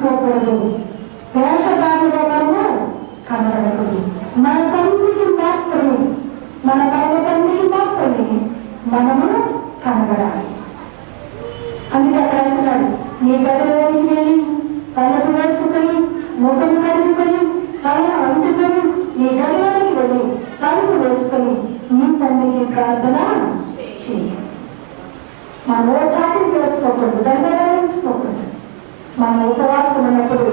ఉండిపోకూడదు. వేషధారులుగా మనము కనబడకూడదు. మన తండ్రికి మాత్రమే, మన పరమ తండ్రికి మాత్రమే మనము కనబడాలి. అందుకే అక్కడ అంటున్నాడు, నీ గదిలోనికి వెళ్ళి తలకు వేసుకొని ముఖం కడుపుకొని తలను అంటుకొని నీ గదిలోనికి వెళ్ళి తలుపు వేసుకొని నీ తండ్రికి ప్రార్థన చేయాలి. మన చాటింగ్ వేసుకోకూడదు, దండరించుకోకూడదు. మన ఉపవాసం ఉన్నప్పుడు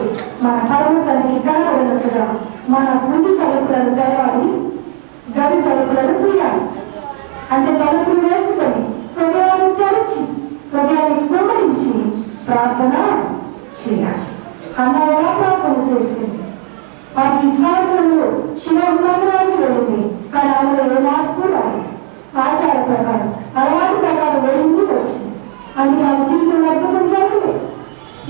మన పరమ తండ్రికి కనబడినట్టుగా మన గుడి తలుపులను తెరవాలి, గది తలుపులను తీయాలి. అంటే తలుపులు వేసుకొని హృదయాన్ని తెరిచి హృదయాన్ని కుమరించి ప్రార్థన చేయాలి. అన్న ఎలా ప్రార్థన చేసింది? వాటి సంవత్సరంలో శివం మందిరానికి వెళ్ళింది, కానీ ఆమెలో ఏ మార్పు రాలేదు. ఆచార ప్రకారం అలవాటు ప్రకారం వెళ్ళింది వచ్చింది. అందుకే ఆమె జీవితంలో అద్భుతం జరిగింది.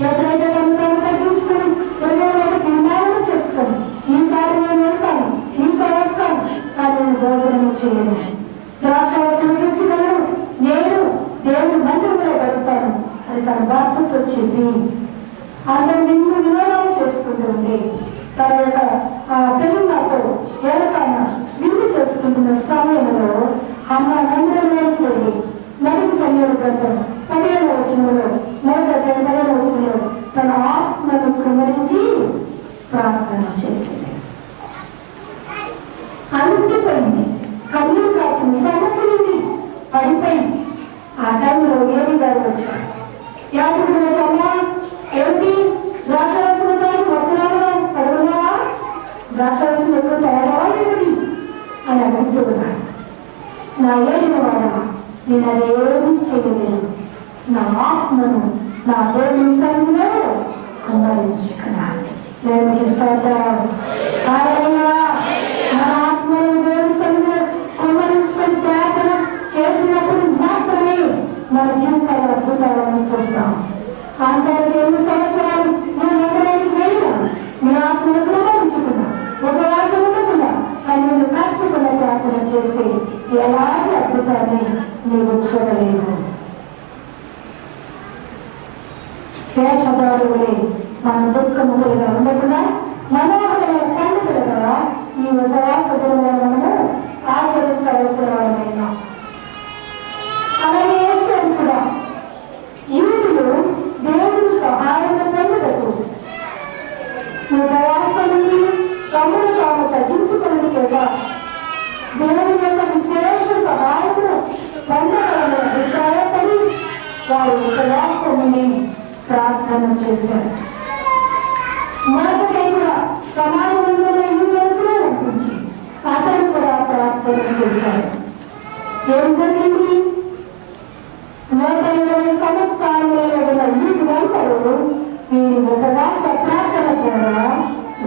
ఎప్పుడైతే తను తగ్గించుకొని హృదయంలో తీర్మానం చేసుకొని ఈసారి నేను వెళ్తాను, నీతో వస్తాను, కానీ నేను భోజనం చేయను, ద్రాక్షారసం ఇచ్చుకోను, నేను దేవుని మందిరంలో గడుపుతాను అని తన భర్తతో చెప్పి అందరు నిన్ను వినోదాలు చేసుకుంటుంది. తన యొక్క తెలుగుతో ఎవరికైనా విందు చేసుకుంటున్న సమయంలో అమ్మ మందిరంలోకి వెళ్ళి మొదటి సమయంలో గ్రంథం 15వ వచనంలో తన ఆత్మను కుమరించి ప్రార్థన చేసింది. అలసిపోయింది, కన్నీరు కాచిన సమస్యలు పడిపోయింది. ఆ టైంలో ఏది గారు వచ్చారు, యాజకుడు వచ్చి అమ్మా ఏమిటి ద్రాక్షరసం కానీ వద్దురాగా పడుకున్నావా, ద్రాక్షరసం ఎక్కువ తయారవా ఏమిటి అని అడుగుతున్నాడు. నా ఏలిన వాడవా, నేను అదేమి చేయలేదు, నా ఆత్మను నా దేవుని స్థలంలో కుమరించుకున్నాను. దేవునికి స్తోత్రం. నా ఆత్మను దేవుని స్థలంలో కుమరించుకొని ప్రార్థన చేసినప్పుడు మాత్రమే మన జీవితాలు అద్భుతాలను చూస్తాం. అంతే 2 సంవత్సరాలు మనం ఎక్కడానికి వెళ్ళాం, మీ ఆత్మను కుమరించుకున్నా, ఉపవాసం ఉండకుండా నేను ఖర్చుకున్న ప్రార్థన చేస్తే ఎలాంటి అద్భుతాన్ని నీవు చూడలేవు. వేషధారులే మన దుఃఖములుగా ఉండకుండా మనోహరమైన పండుగలుగా ఈ ఉపవాస దినంలో మనము ఆచరించవలసిన వారమైనా. అలాగే కూడా యూదులు దేవుని సహాయం పొందుటకు ఉపవాసాన్ని తమను తాము తగ్గించుకుని చేత దేవుని యొక్క విశేష సహాయమును పొందాలని అభిప్రాయపడి వారు ఉపవాసాన్ని ప్రార్థన చేశారు. మొదటి కూడా సమాజంలో యూదులను అనిపించి అతను కూడా ప్రార్థన చేశారు. ఏం జరిగింది? 120 సంవత్సరాలలో ఉన్న యూదులందరూ వీరి ఉపవాస ప్రార్థన ద్వారా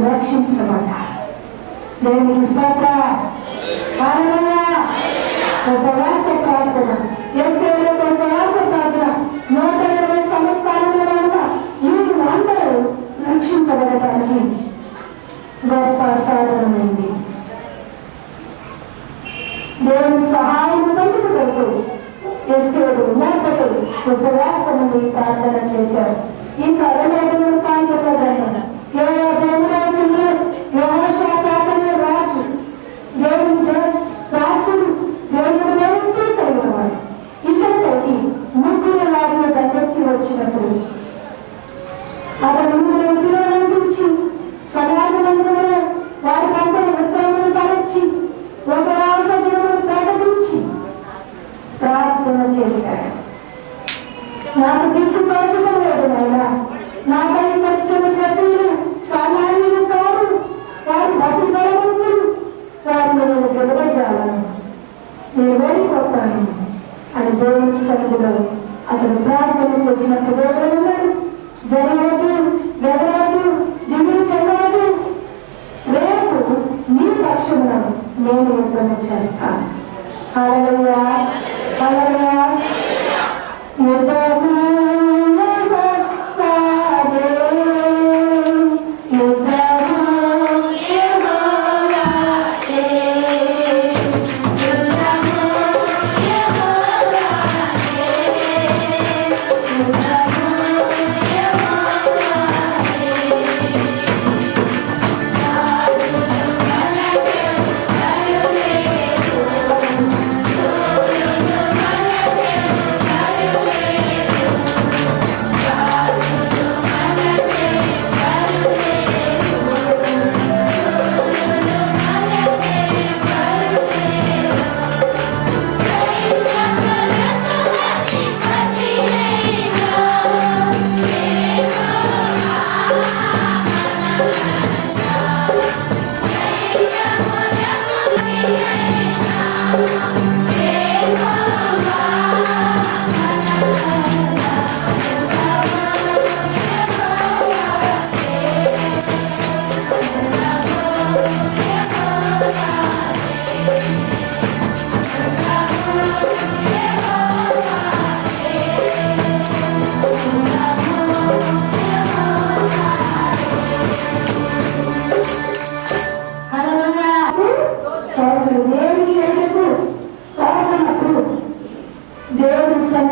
రక్షించబడ్డారు. దేవునికి స్తోత్రం. ఉపవాస ప్రార్థన, ఎస్తేరు యొక్క ఉపవాస ప్రార్థన 120 సంవత్సరాలలో ఉన్న యూదులు అందరూ రక్షించబడటానికి గొప్ప సాధనమైంది. దేవుని సహాయం పొందుటకు ఎస్తేరు మొదటి ఉపవాసం ప్రార్థన చేశారు. ఇంకా 2 కాంగ్రెస్ రాజు దేవుని రాజుడు దేవుడు దేవుడితో కలిగినవాడు. ఇక్కడికి 3 రాజుల దగ్గరికి వచ్చినప్పుడు అతను 3 కిలోలు అనిపించి సమాజ మందిరంలో వారి పంటల ఉత్తరములు తరచి ఉపవాస దినములు ప్రకటించి ప్రార్థన చేశాడు. నాకు దిక్కు తోచడం లేదు నాయనా, నాపై వచ్చిన శత్రువులు సామాన్యులు కాదు, వారు బహు బలవంతులు, వారిని నేను గెలవజాలను, నేను ఓడిపోతాను అని దేవుని స్థలంలో అతను ప్రార్థన చేసినట్టు దేవుడు జరగవద్దు, బెదరవద్దు, దిగులు చెందవద్దు, రేపు నీ పక్షమున నేను యుద్ధం చేస్తాను. హల్లెలూయా, హల్లెలూయా.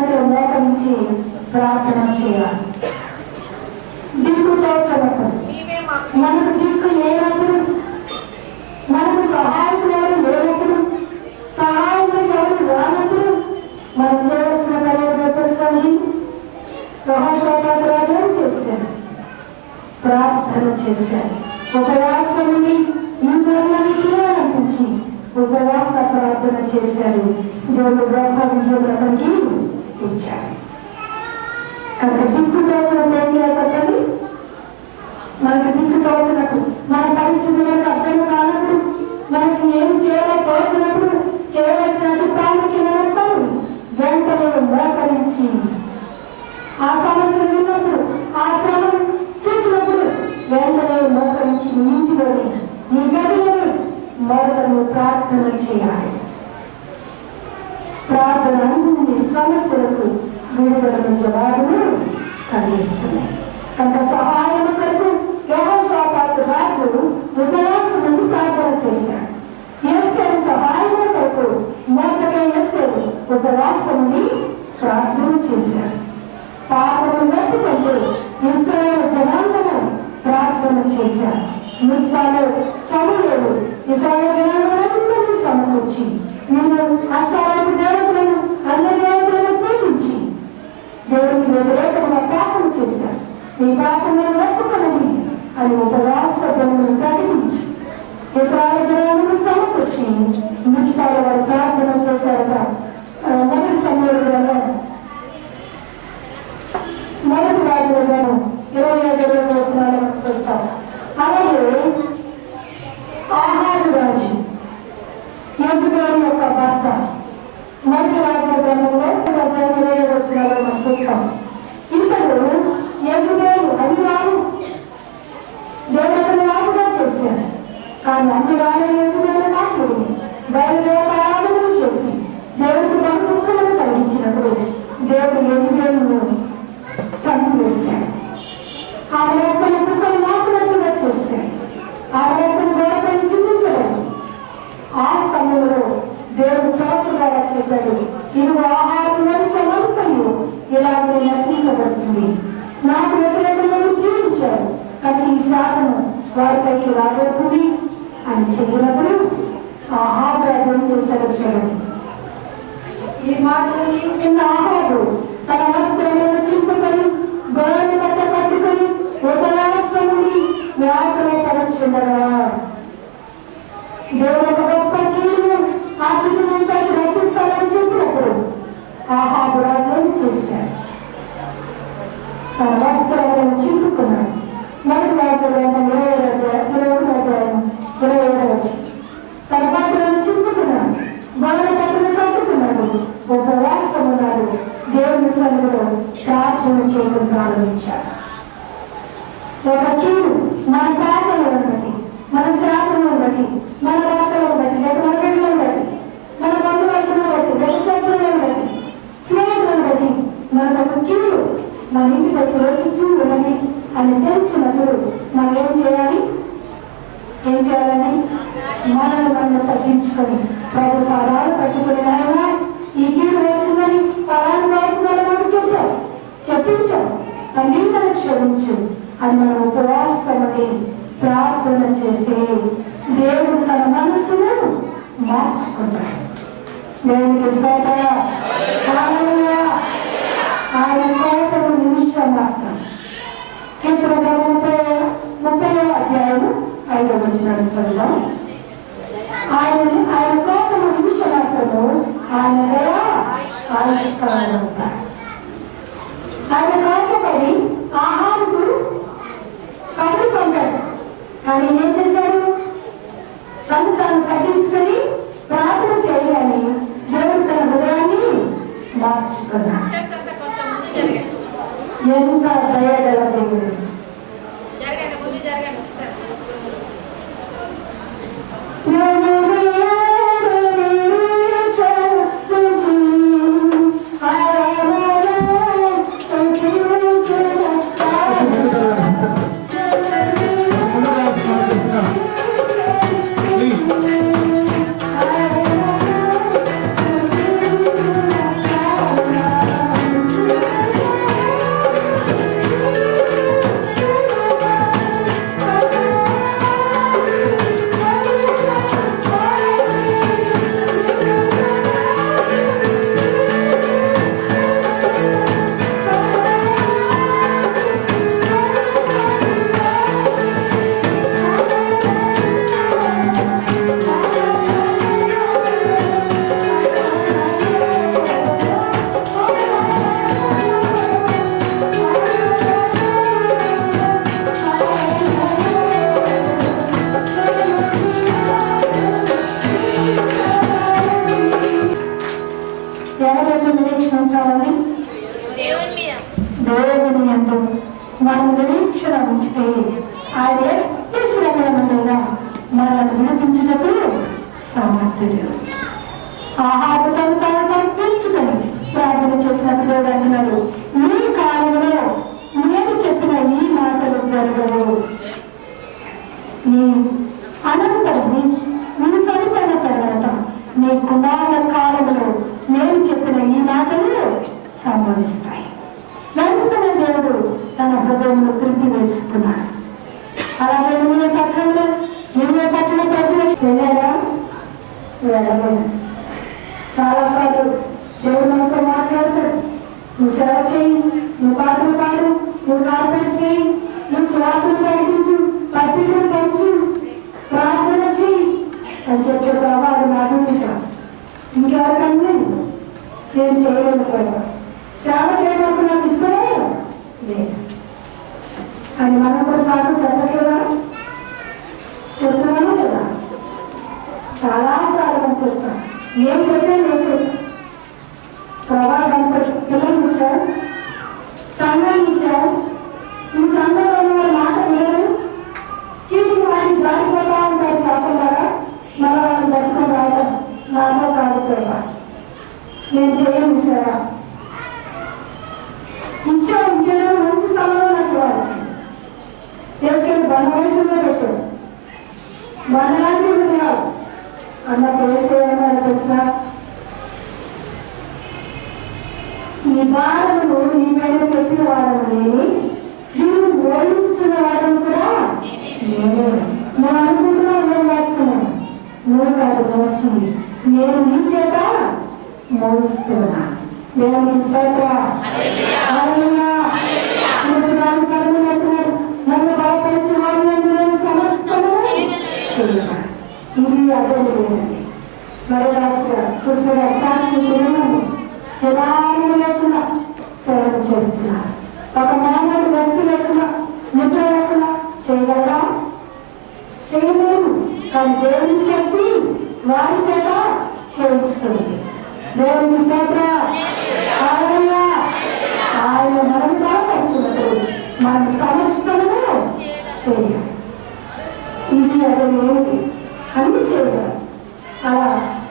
సన్నిధిలో మోకరించి ప్రార్థన చేయాలి. దిక్కు తోచనప్పుడు, మనకు దిక్కు లేనప్పుడు, మనకు సహాయకులు ఎవరు లేనప్పుడు, సహాయకులు ఎవరు రానప్పుడు మనం చేయవలసిన కార్యక్రమాన్ని యెహోషాపాతు చేశారు. ప్రార్థన చేశారు. ఉపవాసాన్ని రచించి ఉపవాస ప్రార్థన చేశారు. దేవుడు బ్రహ్మకి ఇచ్చారు. కనుక దిక్కు తోచడం ఏం చేయాలి? మనకు దిక్కు తోచినప్పుడు, మన పరిస్థితులకు అర్థం కానప్పుడు, మనకి ఏం చేయాలో తోచినప్పుడు, చేయవలసిన ప్రాముఖ్యమైన పనులు వెంటనే మోకరించి, ఆ సమస్యలు విన్నప్పుడు, ఆ శ్రమను చూసినప్పుడు వెంటనే మోకరించి ఇంటిలోని నీ గదిలోని మొదలు ప్రార్థన చేయాలి. ప్రార్థన అన్ని సమస్యలకు విడుదలను జవాబును కలిగిస్తున్నాయి. కొంత సహాయం కొరకు యెహోషాపాతు రాజు ఉపవాసం నుండి ప్రార్థన చేశాడు. ఎస్తేరు సహాయం కొరకు మొదటగా ఎస్తేరు ఉపవాసం నుండి ప్రార్థన చేశాడు. పాపము నెప్పుకుంటూ ఇశ్రాయేలు జనాంగము ప్రార్థన చేశారు. మిస్పాలో సమూయేలు ఇశ్రాయేలు జనాంగములందరినీ సమకూర్చి, మీరు అష్టారాము దేవతలను అందరి దేవతలను పూజించి దేవునికి వ్యతిరేకంగా పాపం చేశారు. ఈ పాపములను ఒప్పుకొనండి అని ఉపవాసములను ప్రకటించి ఇశ్రాయేలు జనాంగమును సమకూర్చి మిస్పాలో వారు ప్రార్థన చేశారట. మొదటి సమూయేలు మొదటి రాజులను 27వ వచనాలను చూస్తాం. అలాగే ఆహాబు రాజు యెజెబెలు యొక్క భర్త మొదటి రాజుల గ్రంథంలో 27వ వచనాలను మనం చూస్తాం. ఇతడు యెజెబెలు అన్నిరాలు దేవతను రాజుగా చేశారు. కానీ అన్నిరాలు యెజెబెలు మాటలు దైవదేవత ఆరాధనలు చేసి దేవుడికి బహు దుఃఖమును కలిగించినప్పుడు దేవుడు యెజెబెలును చంపివేశాడు. ఆమె యొక్క ముక్కలు నాకున్నట్టుగా చేశాడు. ఆమె యొక్క గోడపై చిందించలేదు. ఆ సమయంలో దేవుడు ప్రవక్త ద్వారా చెప్పాడు, ఇది ఆహారం వంశమంతయు ఇలాగే నశించబడుతుంది. నాకు వ్యతిరేకంగా జీవించారు, కానీ ఈ శాపము వారిపైకి రాబోతుంది అని చెప్పినప్పుడు ఆహాబు రాజు ఏం చేశాడో చూడండి. ఈ మాటలని కింద ఆహాబు తన వస్త్రములను చింపుకొని గోడను కట్టుకొని ఉపవాసం నుండి వ్యాకుల పడుచుండగా దేవుడు ఒక గొప్ప కీడును ఆత్మీయంగా రప్పిస్తాడని చెప్పినప్పుడు ఆహాబు రాజు ఏం చేశాడు? తన వస్త్రములను చింపుకున్నాడు. మొదటి రాజులను 27 తన బట్టలను చింపుకున్నాడు. గోడ బట్టలు కట్టుకున్నాడు. ఉపవాసం ఉన్నాడు. దేవుని సన్నిధిలో ప్రార్థన చేయడం ప్రారంభించాడు. ఒక కీడు మన పాపలను బట్టి, మన శాపలను బట్టి, మన భర్తలను బట్టి, లేక మన బిడ్డలను బట్టి, మన బంధువులను బట్టి, వ్యవసాయాలను బట్టి, స్నేహితులను బట్టి మనకు ఒక కీడు మన ఇంటికి యోచించి ఉన్నది అని తెలిసినప్పుడు మనం ఏం చేయాలి? మనల్ని తగ్గించుకొని ప్రభు పాదాలు పట్టుకుని ఆయన ఈ కీడు వేస్తుందని పలానా ప్రయత్నాలు మనం చెప్పించాం తను క్షమించు అని మనం ఉపవాసమని ప్రార్థన చేస్తే దేవుడు తన మనస్సును మార్చుకుంటాడు. దేవునికి ఆయన కోపము నిమిషం మాత్రం. కీర్తన 30వ అధ్యాయం 5వ వచనాన్ని చదువుతాం. ఆయన కోపము నిమిషం మాత్రము, ఆయన దయ ఆయుష్కాలం. ఆయన కోపపడి ఆహారుకు కబురు పంపాడు. కానీ ఏం చేశాడు? తను తాను కట్టించుకొని ప్రార్థన చేయాలని దేవుడు తన హృదయాన్ని మార్చుకున్నాడు. ఎంత దయగల దేవుడు! దేవుని యందు మనం నిరీక్షణ ఉంచితే ఆయన ఎట్టి శ్రమలైనా మనల్ని వినిపించినట్టు సమర్థుడు. ఆహార తగ్గించుకొని ప్రార్థన చేసినప్పుడు అంటున్నాడు, నీ కాలంలో నేను చెప్పిన ఈ మాటలు జరగవు. నీ అనంతరం నువ్వు చనిపోయిన తర్వాత నీ కుమారుల కాలంలో నేను చెప్పిన ఈ మాటలు సంభవిస్తాయి. వెంటనే దేవుడు తన హృదయంలో తిరిగి వేసుకున్నాడు. అలాగే నువ్వే పట్టణ ప్రజలు వెళ్ళారా? వెళ్ళలేదు. చాలాసార్లు దేవుడు మనతో మాట్లాడతాడు, నువ్వు సేవ చేయి, నువ్వు పాటలు పాడు, నువ్వు కాన్ఫరెన్స్ చేయి, నువ్వు స్వార్థలు ప్రకటించు, పత్రికలు పంచు, ప్రార్థన చేయి అని చెప్పే ప్రభావం నాకు ఇంకెవరికన్నా నేను చేయలేకపోయా. సేవ చేయడం నాకు ఇష్టమే లేదు అని మనం కూడా సాగు చెప్పట్లేదా? చెప్తున్నాను కదా, చాలా సార్లు చెప్తాను. ఏం చెప్తే చేస్తే ప్రభావం పిల్లలు ఇచ్చారు, సంఘాన్ని ఇచ్చారు. ఈ సంఘంలో ఉన్న మాట పిల్లలు చీపురు వాడిని జారిపోతా ఉంటారు చెప్పకుండా మన వాళ్ళని పెట్టుకొని రావడం నాతో కాకపోయా. నేను చేయను సేవ ఇచ్చా, ఇంకేదో మంచి స్థలంలో నాకు ఇవ్వాల్సింది. తీసుకెళ్ళి బండ వయసులో పెట్టాడు. బండలాంటి కాదు అన్నప్పుడు వేసుకోవాలి తెలిసిన ఈ భారమును నీ మీద పెట్టిన వాడను నేనే, దీన్ని మోయించుచున్న వాడను కూడా నేనే. నువ్వు అనుకుంటున్నావు నేను వేస్తున్నాను, నువ్వు కాదు మోస్తుంది, నేను నీ చేత మోయిస్తున్నా. దేవుని నన్ను భయపరిచిన వాడు నేను సమస్తము చేయాలి. ఇది అర్థం లేదండి. మరి రాసుగా సుస్థిర సాక్షిని ఎలాంటి లేకుండా సేవ చేస్తున్నారు. ఒక మానవుడు వస్తు లేకుండా నిద్ర లేకుండా చేయగలరా? చేయలేము. కానీ దేవుని శక్తి వారి చేత చేయించుకుంది. దేవుని ఆయన మనం బలపరిచినప్పుడు మనం సమస్తము చేయాలి. ఇది అతను ఏమిటి అన్ని చేయగలం. అలా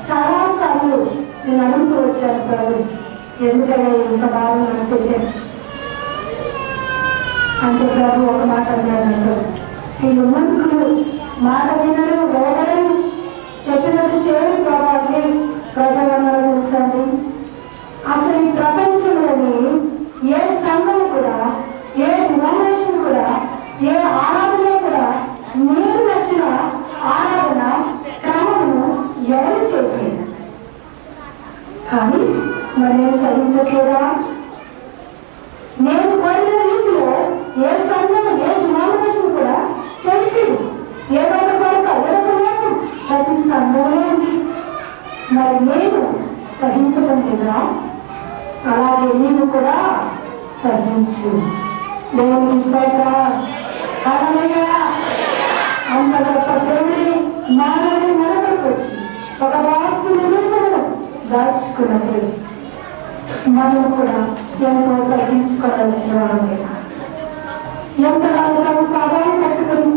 చాలాసార్లు నేను అడుగుతూ వచ్చాను, ప్రభు ఎందుకనే ఇంత బాగా అంటే ప్రభు ఒక మాట అన్నాడు, వీళ్ళు మూర్ఖులు, మాట వినరు, ఓడరు, చెప్పినట్టు చేయరు ప్రభావి. ప్రజలు తెలుసండి, అసలు ఈ ప్రపంచంలోని ఏ సంఘం కూడా, ఏ డినామినేషన్ కూడా, ఏ ఆరాధన కూడా మీరు నచ్చిన ఆరాధన క్రమము ఎవరు చేయట్లేదు. కానీ మరేం సహించట్లేదా? నేను కోరిన రీతిలో ఏ సంఘం, ఏ డినామినేషన్ కూడా చేయట్లేదు. ఏదో ఒక కొరత, ఏదో ఒక లోపం ప్రతి సంఘంలో ఉంది. మరి నేను సహించడం లేదా? అలాగే నీవు కూడా సహించు. దేవుని అంత గొప్ప దేవుడిని మానవుని మనకు వచ్చి ఒక దాస్తుని దాచుకున్నప్పుడు మనం కూడా ఎంతో తగ్గించుకోవాల్సిన వాడైనా, ఎంతకాలం పదాలు పెట్టుకుని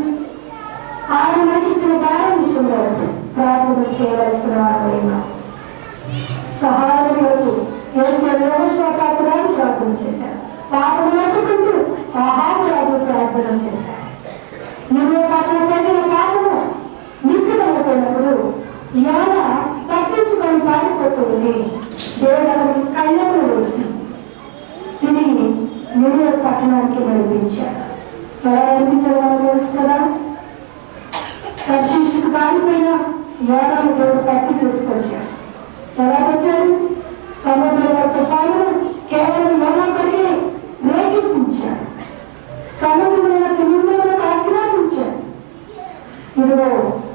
ఆయన నటించిన భారం విషయంలో ప్రార్థన చేయవలసిన వాడైనా, సహాయం కొరకు యోగోషోపాపురాజు ప్రార్థన చేశారు. పాపం నట్టుకుంటూ ఆహారాజు ప్రార్థన చేశారు. నువ్వే పట్టణ ప్రజల పాపము నిప్పుడైపోయినప్పుడు యోన తప్పించుకొని పారిపోతుంది. దేవుడు అతనికి కళ్ళను వేసి తిరిగి నువ్వే పట్టణానికి నడిపించాడు. ఎలా నడిపించాలో తెలుసు కదా? శిష్యుకు పారిపోయిన యోనాను దేవుడు తప్పి తీసుకొచ్చాడు. ఎలా వచ్చాడు? సముద్రంలో తుఫాను కేవలం యోనా కొరికే రేకెత్తించాడు. సముద్రంలో తిరుగులో ఆజ్ఞాపించాడు. ఇదిగో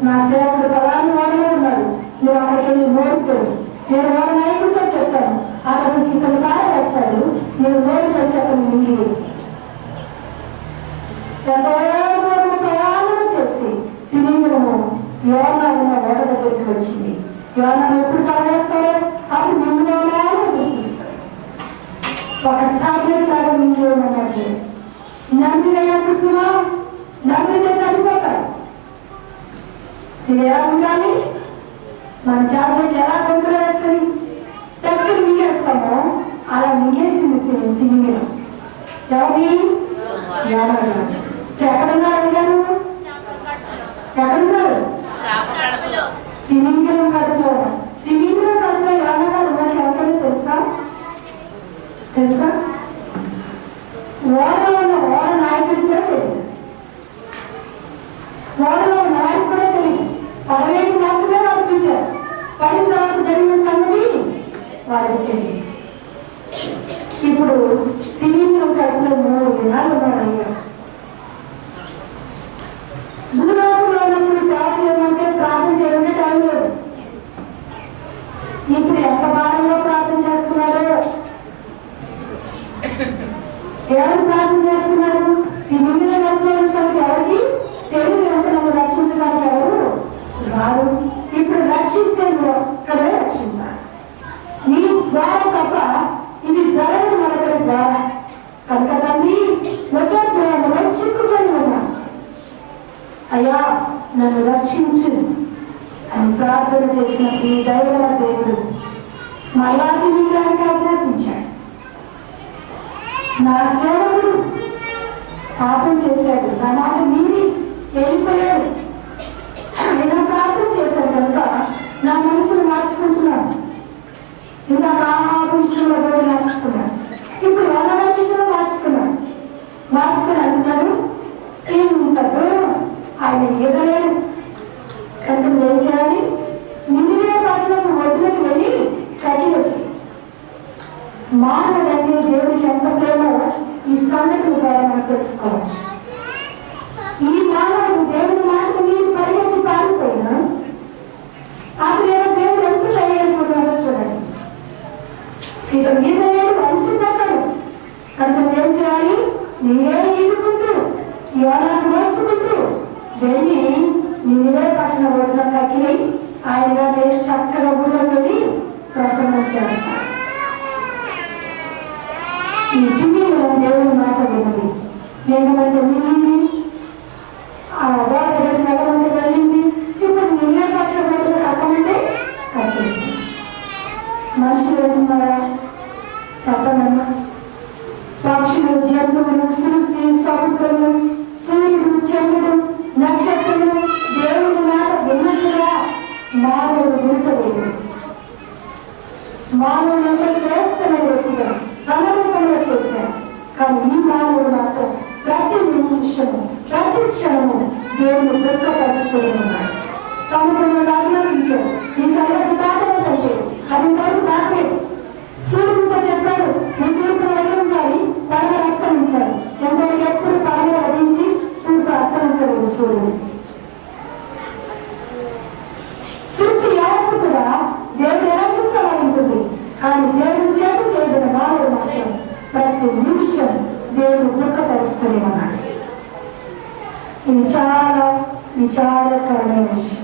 నా సేవకుడు పలాని వాడలో ఉన్నాడు, నువ్వు అక్కడికి వెళ్ళి మోడుతాడు, నేను వాడి నాయకుడితో చెప్తాను, అతనికి ఇతను కారేస్తాడు, నేను మోడుతో చెప్పను. మింగి ఎంతో ప్రయాణం చేసి తిమింగలము యోనా ఉన్న ఓడ దగ్గరికి వచ్చింది. యోనాను ఎప్పుడు కారేస్తాడో అప్పుడు మిమ్మల్ని చూస్తాడు. ఒక టాబ్లెట్ లాగా మీరు అన్నట్టు నమ్మిగా ఏమిస్తున్నావు, నమ్మితే చనిపోతాడు. నువ్వు ఎలా ఉండాలి? మన టాబ్లెట్ ఎలా గొంతులు వేసుకొని దగ్గర మింగేస్తామో అలా మింగేసింది తిమింగలం. ఎవరి ఎక్కడున్నారు అడిగాను? ఎక్కడున్నారు? తిమింగలం కడుపులో. తిమింగలం కడుపులో ఎవరన్నారు? మనకి ఎవరికైనా తెలుసా? తెలుసా? ఓడలో ఉన్న ఓడ నాయకుడికి కూడా తెలియదు. ఓడలో నాయకుడు కూడా తెలియదు. పడవేటి మాత్రమే వాళ్ళు చూచారు. పడిన తర్వాత జరిగిన సంగతి వారికి తెలియదు. ఇప్పుడు తిమింగలం కడుపులో 3 దినాలు ఉన్నాడు అయ్యా. భూలోకంలో ఉన్నప్పుడు సేవ చేయమంటే ప్రార్థన చేయమంటే టైం లేదు. ఇప్పుడు ఎంత భారంగా ప్రార్థన చేస్తున్నాడో, ఎవరు ప్రార్థన చేస్తున్నారు? తిమింగలం కడుపులో ఉన్న ఎవరికి తెలియదు కనుక నన్ను రక్షించడానికి ఎవరు రాదు. ఇప్పుడు రక్షిస్తే ఒక్కడే రక్షించాలి. నీ ద్వారా తప్ప ఇది జరగదు మరొకరి ద్వారా. కనుక దాన్ని మొదట్లో చిక్కుకొని ఉన్నా, అయ్యా నన్ను రక్షించు అని ప్రార్థన చేసినప్పుడు దైవగల దేవుడు మళ్ళా తిమింగలానికి ఆజ్ఞాపించాడు. నా సేవకుడు పాపం చేశాడు, నా మాట మీరి వెళ్ళిపోయాడు. నేను ప్రార్థన చేశాను కనుక నా మనసును మార్చుకుంటున్నాను. ఇంకా కామ విషయంలో కూడా మార్చుకున్నాను. ఇప్పుడు వాళ్ళ విషయంలో మార్చుకుని అంటున్నాడు, ఇంత దూరం ఆయన ఎదలేడు కనుక నువ్వేం చేయాలి? నిన్నే పట్టణం ఒడ్డులకు వెళ్ళి కట్టివేసి. మానవుడు అంటే దేవుడికి ఎంత ప్రేమో ఈ సంగతి ద్వారా మనం తెలుసుకోవచ్చు. ఈ మానవుడు దేవుడి మాటకు మీరు పరిగెత్తి పారిపోయినా అతను ఏదో దేవుడు ఎంత తయారైపోతున్నారో చూడండి. ఇక్కడ ఈదలేడు వలసిపోతాడు కనుక ఏం చేయాలి? నీవే ఈదుకుంటూ యోనాను మోసుకుంటూ వెళ్ళి నీవే పట్టణ ఒడ్డున కక్కి ఆయనగా నేను చక్కగా ఊళ్ళో వెళ్ళి ప్రసన్నం చేస్తాను. ఈ తిమింగలం దేవుని మాట విన్నది. ఎంతమంది మిగిలింది, ఆ వాడ వెళ్ళమంటే వెళ్ళింది. ఇప్పుడు నిన్నే పట్ల బయటకు కట్టమంటే కట్టేసింది. మనుషులు వెళ్తున్నారా? చెప్పనమ్మా. పక్షులు, జంతువులు, సృష్టి, సముద్రము, సూర్యుడు, చంద్రుడు, నక్షత్రము దేవుని మాట విన్నట్టుగా మానవుడు వింటలేదు. మానవుడు ఎంత శ్రేష్టమైన వ్యక్తిగా తనరూపంలో చేశారు. కానీ ఈ మానవుడు మాత్రం ప్రతి నిమిషము ప్రతి క్షణము దేవుని దుఃఖపరుస్తూ ఉన్నాడు. సముద్రంలో ఆజ్ఞాపించాడు, ఈ సంగతి దాటలేదంటే అది తోడు దాటలేదు. సూర్యుడితో చెప్పాడు, నీ తూర్పు వదిలించాలి, పడవ అస్తమించాలి. ఎంతటి ఎప్పుడు పడవ వదిలించి తూర్పు అస్తమించలేదు సూర్యుడు. సృష్టి యావత్తు కూడా దేవుడు ఎలా చెప్తాడా ఉంటుంది. కానీ దేవుని చేత చేయబడిన మానవుడు మాత్రం ప్రతి నిమిషం దేవుడు దుఃఖపరుస్తూనే ఉన్నాడు. ఇది చాలా విచారకరమైన విషయం.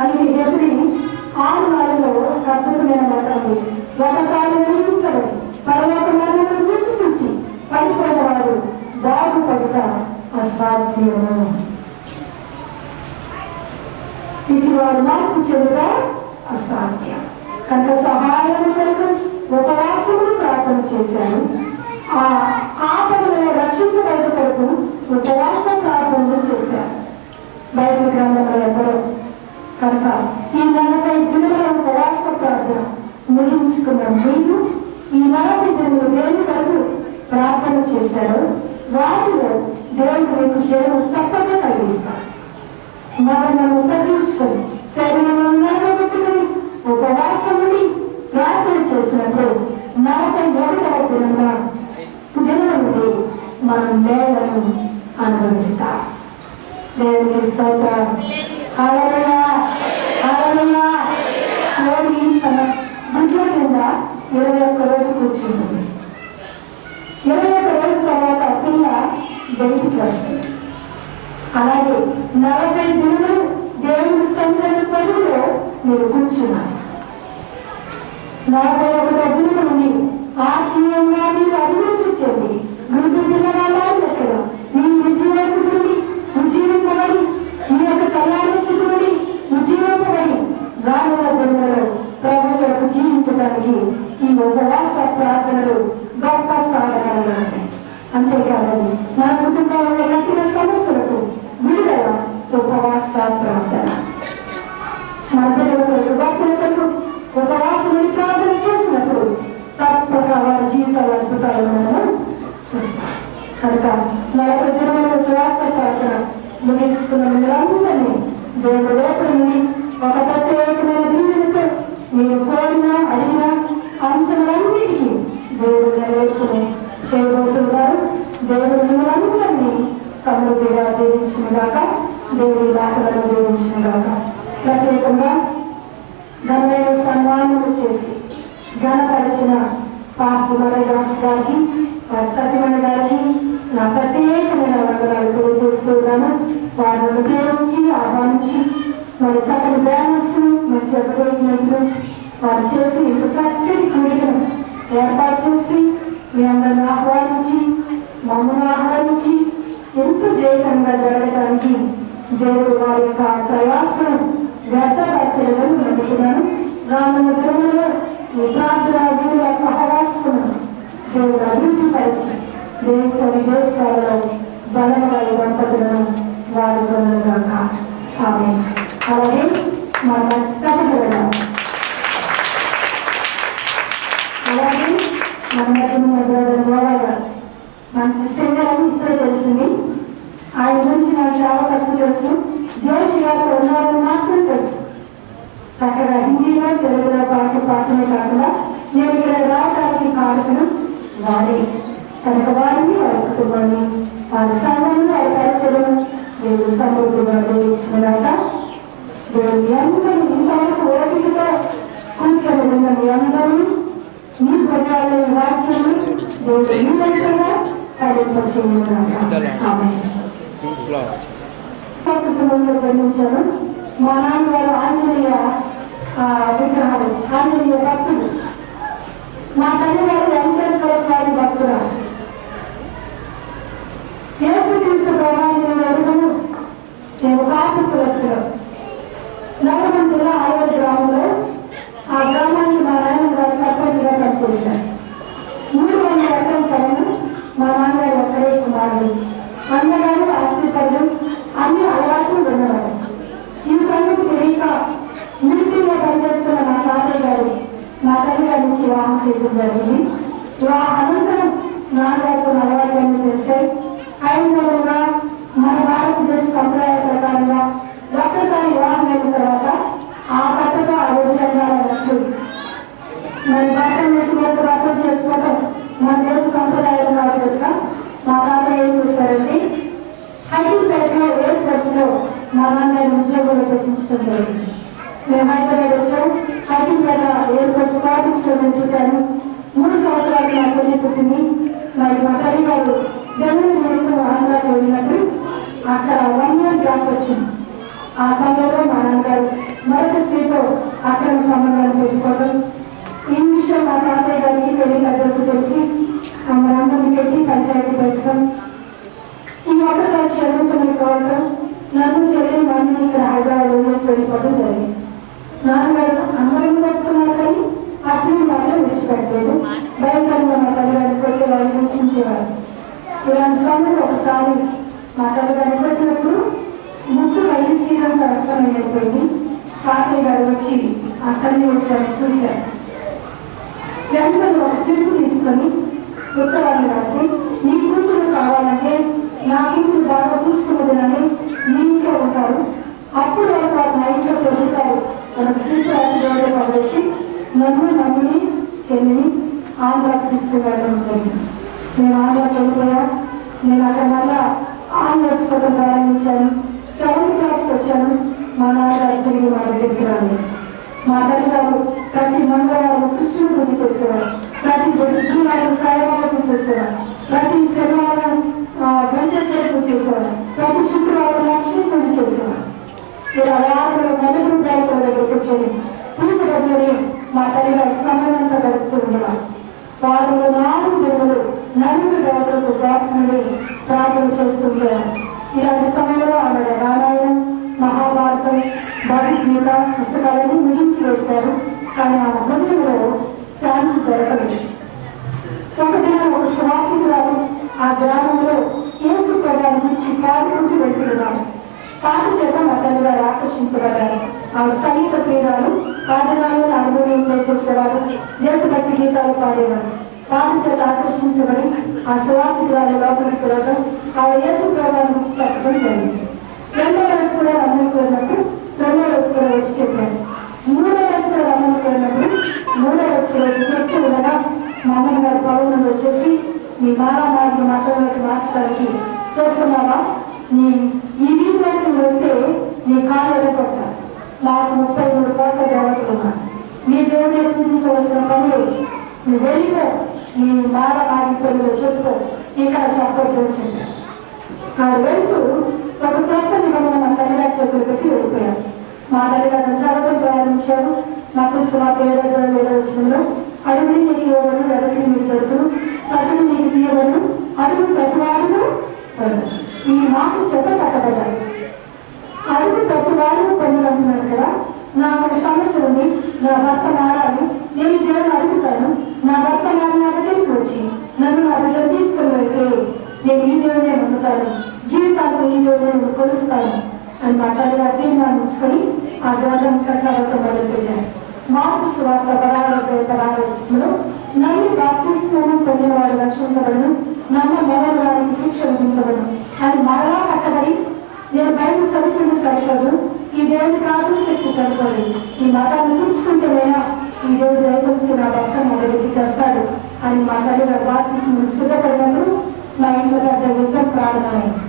అందుకే ఎదురి 6 నెలల్లో అద్భుతమైన మాటలు ఒకసారి నిర్మించడం పరలోక మరణం రుచి చూచి పడిపోయిన వారు బాగుపడుట అసాధ్యము. ఇటు వారు మార్పు చెందుగా అసాధ్యం. కనుక సహాయం కొరకు ఉపవాసములు ప్రార్థన చేశాను. ఆ ఆపదలను రక్షించబడ్డ కొరకు ఉపవాస ప్రార్థనలు చేశారు బైబిల్ గ్రంథంలో ఎవరో. కనుక ఈ 40 దినముల ఉపవాస ప్రార్థన ముగించుకున్న మీరు ఈ 40 దినములు దేని కొరకు ప్రార్థన చేశారో వాటిలో దేవుడు మీకు జయం తప్పక కలిగిస్తారు. మనము తగ్గించుకొని శరీరం నిలబెట్టుకుని ఉపవాసముని ప్రార్థన చేసినప్పుడు 41వ దినం నుండి మనం దేవులను అనుభవిస్తాం. దేవునికి స్తోత్రం. హల్లెలూయా, హల్లెలూయా. కోడి తన గుడ్ల కింద 21 రోజు కూర్చుంటుంది. 21 రోజు తర్వాత పిల్ల బయటికి వస్తుంది. అలాగే 40 దినములు దేవుని సన్నిధి పదులో మీరు కూర్చున్నారు. 41వ దినము నుండి ఆత్మీయంగా మీరు అభివృద్ధి చెంది గుడ్డు పిల్లగాళ్ళగా మీ ఉజ్జీవస్థితి నుండి ఉజ్జీవింపబడి మీ యొక్క చల్లారి స్థితి నుండి ఉజ్జీవింపబడి రానున్న దినములలో ప్రభువులకు జీవించడానికి ఈ ఉపవాస ప్రార్థనలు గొప్ప సాధనలు ఉంటాయి. అంతేకాదండి, మన కుటుంబంలో కట్టిన సమస్యలకు విడుదల ఉపవాస ప్రార్థన. మన పిల్లలకు భక్తులకు ఉపవాసముని ప్రార్థన చేసినప్పుడు తప్పక వారి జీవితాల అద్భుతాలను చూస్తాం. కనుక 40 దినముల ఉపవాస ప్రార్థన ముగించుకున్న మీరందరినీ దేవుడు లోపలిని ఒక ప్రత్యేకమైన దీవెనతో మీరు కోరిన అడిగిన అంశాలన్నిటికీ దేవుడు నెరవేర్చుకుని చేయబోతున్నారు. దేవుడు మిమ్మల్ని సమృద్ధిగా దీవించిన గాక, దేవుడి వాకులను దీవించిన గాక. ప్రత్యేకంగా ఘనమైన సన్మానము చేసి ఘనపరిచిన పాస్టర్ మరదాస్ గారికి, సత్యమణి గారికి నా ప్రత్యేకమైన వందనాలు తెలియజేస్తున్నాను. వారిని ప్రేమించి ఆహ్వానించి మరి చక్కని బ్యాలెన్స్ మంచి అడ్వర్టైజ్మెంట్లు వారు చేసి ఇంత చక్కటి కూడికను ఏర్పాటు చేసి మీ అందరిని ఆహ్వానించి మమ్మల్ని ఆహ్వానించి ఎంతో జయకరంగా జరగడానికి దేవుడు వారి యొక్క ప్రయాసం వ్యర్థపరచలేదని నమ్ముతున్నాను. రానున్న దినములలో ఈ ప్రార్థన దేవుల సహవాసం దేవుడు అభివృద్ధి పరిచి దేశ విదేశాలలో బలమైన దంపతులను వాడుకోనుగాక. ఆమేన్. అలాగే మన చక్కగా అలాగే మన మంచి సింగర్ అని ఇప్పుడే తెలిసింది. ఆయన గురించి నాకు చాలా కష్టం తెలుసు. జోషి గారు ఉన్నారని మాత్రం తెలుసు. చక్కగా హిందీలో తెలుగులో పాటలు పాటలే కాకుండా నేను ఇక్కడ రావడానికి కారణం వారి. కనుక వారిని వారి కుటుంబాన్ని వారి సంఘాన్ని వారి పరిచయం దేవుడు సమృద్ధిగా దేవుడిచ్చినదాక దేవుడి అందరూ ఇంతవరకు ఓపికతో కూర్చొని ఉన్న మీ అందరూ మీ ప్రజల వాక్యము దేవుడు నిరంతరంగా కుటుంబంలో జన్మించారు. మా నాన్నగారు ఆంజనేయ విగ్రహాలు, ఆంజనేయ భక్తుడు. మా తల్లిగారు వెంకటేశ్వర స్వామి భక్తురాలు. యేసుక్రీస్తు ప్రభావం వెనుకను నేను కార్మికులస్తున్నాను. నల్గొండ జిల్లా ఆలూరు గ్రామంలో ఆ గ్రామానికి మా నాన్నగారు సర్పంచ్గా పనిచేశారు. 300 ఎకరం పొలం మా నాన్నగారు ఒక్కడే కుమారుడు. అన్నగారు ఆస్తిపరులు, అన్ని అలవాట్లు ఉన్నవారు. ఈ సంగతి తెలియక మిలిటరీలో పనిచేస్తున్న మా తాతయ్య గారు మా తల్లి గారి నుంచి వివాహం చేయడం జరిగింది. వివాహ అనంతరం నాన్నగారికి అలవాట్లన్నీ తెలిసాయి. ఐదవగా మన భారతదేశ సంప్రదాయ ప్రకారంగా ఒక్కసారి వివాహం అయిన తర్వాత ఆ భర్తతో ఆ విధంగా వస్తుంది. మరి భర్తను వచ్చినంత భర్తం చేసుకోవడం మన దేశ సంప్రదాయాలు కాబట్టి మా తాతయ్య ఏం చేస్తారంటే హైదరాబాద్లో ఎయిర్ బస్సులో మా నాన్నగారిని ఉద్యోగంలో చెప్పించడం జరిగింది. మేము హైదరాబాద్ వచ్చాం. హైదరాబాద్ ఎయిర్ బస్సు ఆఫీస్లో పెట్టుకుంటాను. 3 సంవత్సరాలు నా చెల్లి పుట్టింది. మరి మా తల్లి గారు జగన్ ఆంధ్రాలో వెళ్ళినప్పుడు అక్కడ 1 ఇయర్ గ్యాప్ వచ్చింది. ఆ సమయంలో మా నాన్నగారు మరొక స్త్రీతో అక్రమ సంబంధాలు పెట్టుకోవడం, ఈ విషయం మా తాతయ్య గారికి పెళ్లి పెద్దలకు తెలిసి మనందరినీ పెట్టి పంచాయతీ పెట్టడం, ఈ ఒకసారి క్షమించమని కోరటం, నన్ను చెల్లి మమ్మల్ని ఇక్కడ హైదరాబాద్ వదిలేసి వెళ్ళిపోవడం జరిగింది. నాన్నగారు అందరం పెట్టుకున్నారు కానీ ఆ స్త్రీని మాత్రం విడిచిపెట్టలేదు. భయంకరంగా మా తల్లిగారిని కొట్టి వాళ్ళు హింసించేవారు. ఇలాంటి సమయంలో ఒకసారి మా తల్లిగారిని కొట్టినప్పుడు ముక్కు బయట చీరంత రక్తం అయిపోయింది. తాతయ్య గారు వచ్చి ఆ స్త్రీని వేసారు చూశారు. వెంటనే ఒక స్లిప్ తీసుకొని ఉత్తరాన్ని రాసి నీ కూతురు కావాలంటే నా ఇంటిని బాగా చూసుకున్నదని నీ ఇంట్లో ఉంటారు, అప్పుడు వాళ్ళు నా ఇంట్లో పెరుగుతారు ఒక స్లిప్ రాసి దేవుడు పడేసి నన్ను మమ్మీని చెల్లిని ఆంధ్రాకి తీసుకువెళ్ళడం జరిగింది. నేను ఆంధ్రాకి వెళ్ళిపోయా. నేను అక్కడ మళ్ళా ఆంధ్ర నేర్చుకోవడం ప్రారంభించాను. 7th క్లాస్కి వచ్చాను. మా నాన్నగారు తిరిగి మా దగ్గరికి రాలేదు. మా తల్లిగారు ప్రతి మంగళవారం కృష్ణుడు పూజ చేసేవారు, ప్రతి బుద్ధివారం సాయిబాబా పూజ చేసేవారు, ప్రతి శనివారం వెంకటేశ్వర పూజ చేసేవారు, ప్రతి శుక్రవారం లక్ష్మీ పూజ చేసేవారు. ఇలా 6 నలుగురు గాయకుల దగ్గర కూర్చొని పూజ దగ్గరే మా తల్లిగారు సమయంతా గడుపుతూ ఉండేవారు. వారంలో 4 దినములు నలుగురు దేవతలకు దాసుని ప్రార్థన చేస్తుండేవారు. ఇలాంటి సమయంలో ఆవిడ రామాయణం, మహాభారతం, భగవద్గీత పుస్తకాలను ముగించి వేస్తారు. కానీ ఆ హృదయంలో శాంతి దొరకలేదు. ఒక దినం ఒక స్వార్థికురాలు ఆ గ్రామంలో యేసు ప్రభావం నుంచి పాడుకుంటూ వెళ్తున్నారు. పాట చేత మా తల్లిగారు ఆకర్షించబడ్డారు. ఆవిడ సంగీత ప్రియురాలు, పాఠశాలలో అనుభవంలో చేసేవారు, దేశభక్తి గీతాలు పాడేవారు. పాట చేత ఆకర్షించబడి ఆ స్వార్థికురాలు లోపలికి వెళ్ళడం ఆవిడ యేసు ప్రభావం నుంచి చెప్పడం జరిగింది. 2వ రోజు కూడా రమ్మని కోరినప్పుడు 2వ రోజు కూడా వచ్చి చెప్పారు. 3వ రోజు కూడా రమ్మని కోరినప్పుడు 3వ రోజు కూడా వచ్చి చెప్తూ ఉండగా మా అమ్మమ్మ గారు పౌర్ణం వచ్చేసి నీ మాలా మార్గం మాటలోకి మార్చడానికి చూస్తున్నావా, నీ ఈ వీధిలోకి వస్తే నీ కాలు ఎడపడతారు. నాకు 33 కోట్ల దేవతలు ఉన్నారు. నీ దేవుని పూజించవలసిన పనులు నువ్వు వెళ్ళిపో, నీ మాలా మార్గంలో చెప్పుకో, ఇక్కడ చెప్పొద్దు అని చెప్పారు. ఆవిడ వెళ్తూ ఒక క్రొత్త నిబంధన మా తల్లిగారి చేతులు పెట్టి వెళ్ళిపోయారు. మా తల్లిగారు చదవడం ప్రారంభించారు. నాకు సుమారు 7వ వచనంలో అడుగుని నీకు ఇవ్వబడు, ఎవరికి నీకు దొరుకును, తట్టుని నీకు తీయబడు, అడుగు ప్రతివాడును. ఈ మాట చేత కట్టబడ్డారు. అడుగు ప్రతివాడును పొందాలంటున్నారు కదా. నాకు ఒక సమస్య ఉంది, నా భర్త మారాలి, నేను దేవుని అడుగుతాను, నా భర్త మారిన దగ్గరికి వచ్చి నన్ను నా దగ్గర తీసుకుని వెళ్తే నేను ఈ దేవుడే నమ్ముతాను, జీవితాలకు ఈ దేవుడే నేను కొలుస్తాను అని మా తల్లిగారు తీర్మానించుకొని ఆ గ్రంథం ప్రచారంతో మొదలుపెట్టారు. మార్కు సువార్త 16:16 నమ్మి బాప్తిస్మను పొందినవాడు రక్షించబడను, నమ్మని వారికి శిక్ష విధించబడను అని మరలా కట్టబడి నేను బైబిల్ చదువుకుని సరిపడు, ఈ దేవుని ప్రార్థన చేస్తే సరిపడు, ఈ మతాన్ని పుచ్చుకుంటేనైనా ఈ దేవుడు దయకొచ్చి నా భర్త నా దగ్గరికి వస్తాడు అని మా తల్లిగారు బాప్తిస్మను సిద్ధపడినప్పుడు మా ఇంట్లో పెద్ద యుద్ధం ప్రారంభమైంది.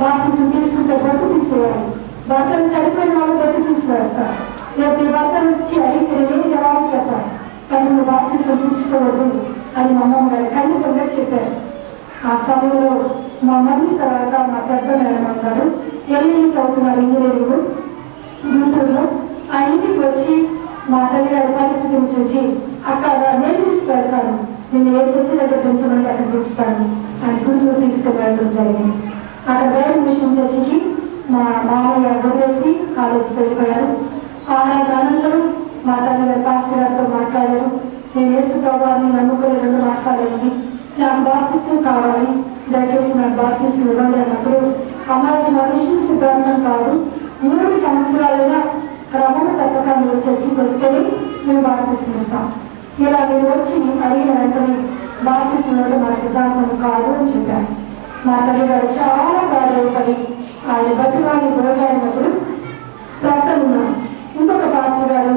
బాప్తిస్మం తీసుకుంటే బొట్టు తీసేయాలి, భర్తను చనిపోయిన వాళ్ళు బొట్టు తీసుకువస్తారు. రేపు ఈ భర్తను వచ్చి అడిగితే నేను జవాబు చెప్పాలి, కానీ నువ్వు బాప్తిస్మం పుచ్చుకోవద్దు అని మా అమ్మమ్మ గారు ఖండితంగా చెప్పారు. ఆ సమయంలో మా మమ్మీ తర్వాత మా పెద్ద మేనమ్మ గారు ఎల్ఈడి చదువుతున్నారు ఇంజనీరింగ్ గుంటూరులో. ఆ ఇంటికి వచ్చి మా తల్లిగారి పరిస్థితిని చూసి అక్కడ నేను తీసుకువెళ్తాను, నేను ఏ చర్చి దగ్గర పెంచమని అక్కడ పెంచుతాను అని గుంటూరు తీసుకుని వెళ్ళడం జరిగింది. అక్కడ వేరే మిషన్ చర్చికి మా మామయ్య వదిలేసి కాలేజీకి వెళ్ళిపోయారు. ఆనాటి అనంతరం మా తల్లిగారు పాస్టర్ గారితో మాట్లాడారు. నేను యేసు ప్రభువుని నమ్ముకుని 2 మాసాలైంది, నాకు బాప్తిస్మం కావాలి, దయచేసి నాకు బాప్తిస్మం ఇవ్వండి అన్నప్పుడు అమ్మాయికి మనిషి సిద్ధాంతం కాదు, 3 సంవత్సరాలుగా క్రమణ తప్పకుండా చర్చికి వస్తేనే మేము బాప్తిస్మం ఇస్తాం, ఇలా మీరు వచ్చి అడిగిన వెంటనే బాప్తిస్మం మా సిద్ధాంతం కాదు అని చెప్పారు. మా తల్లిగారు చాలా బాధపడి ఆయన బతుకాన్ని గోజాడినప్పుడు ప్రక్కన ఇంకొక పాస్టర్ గారు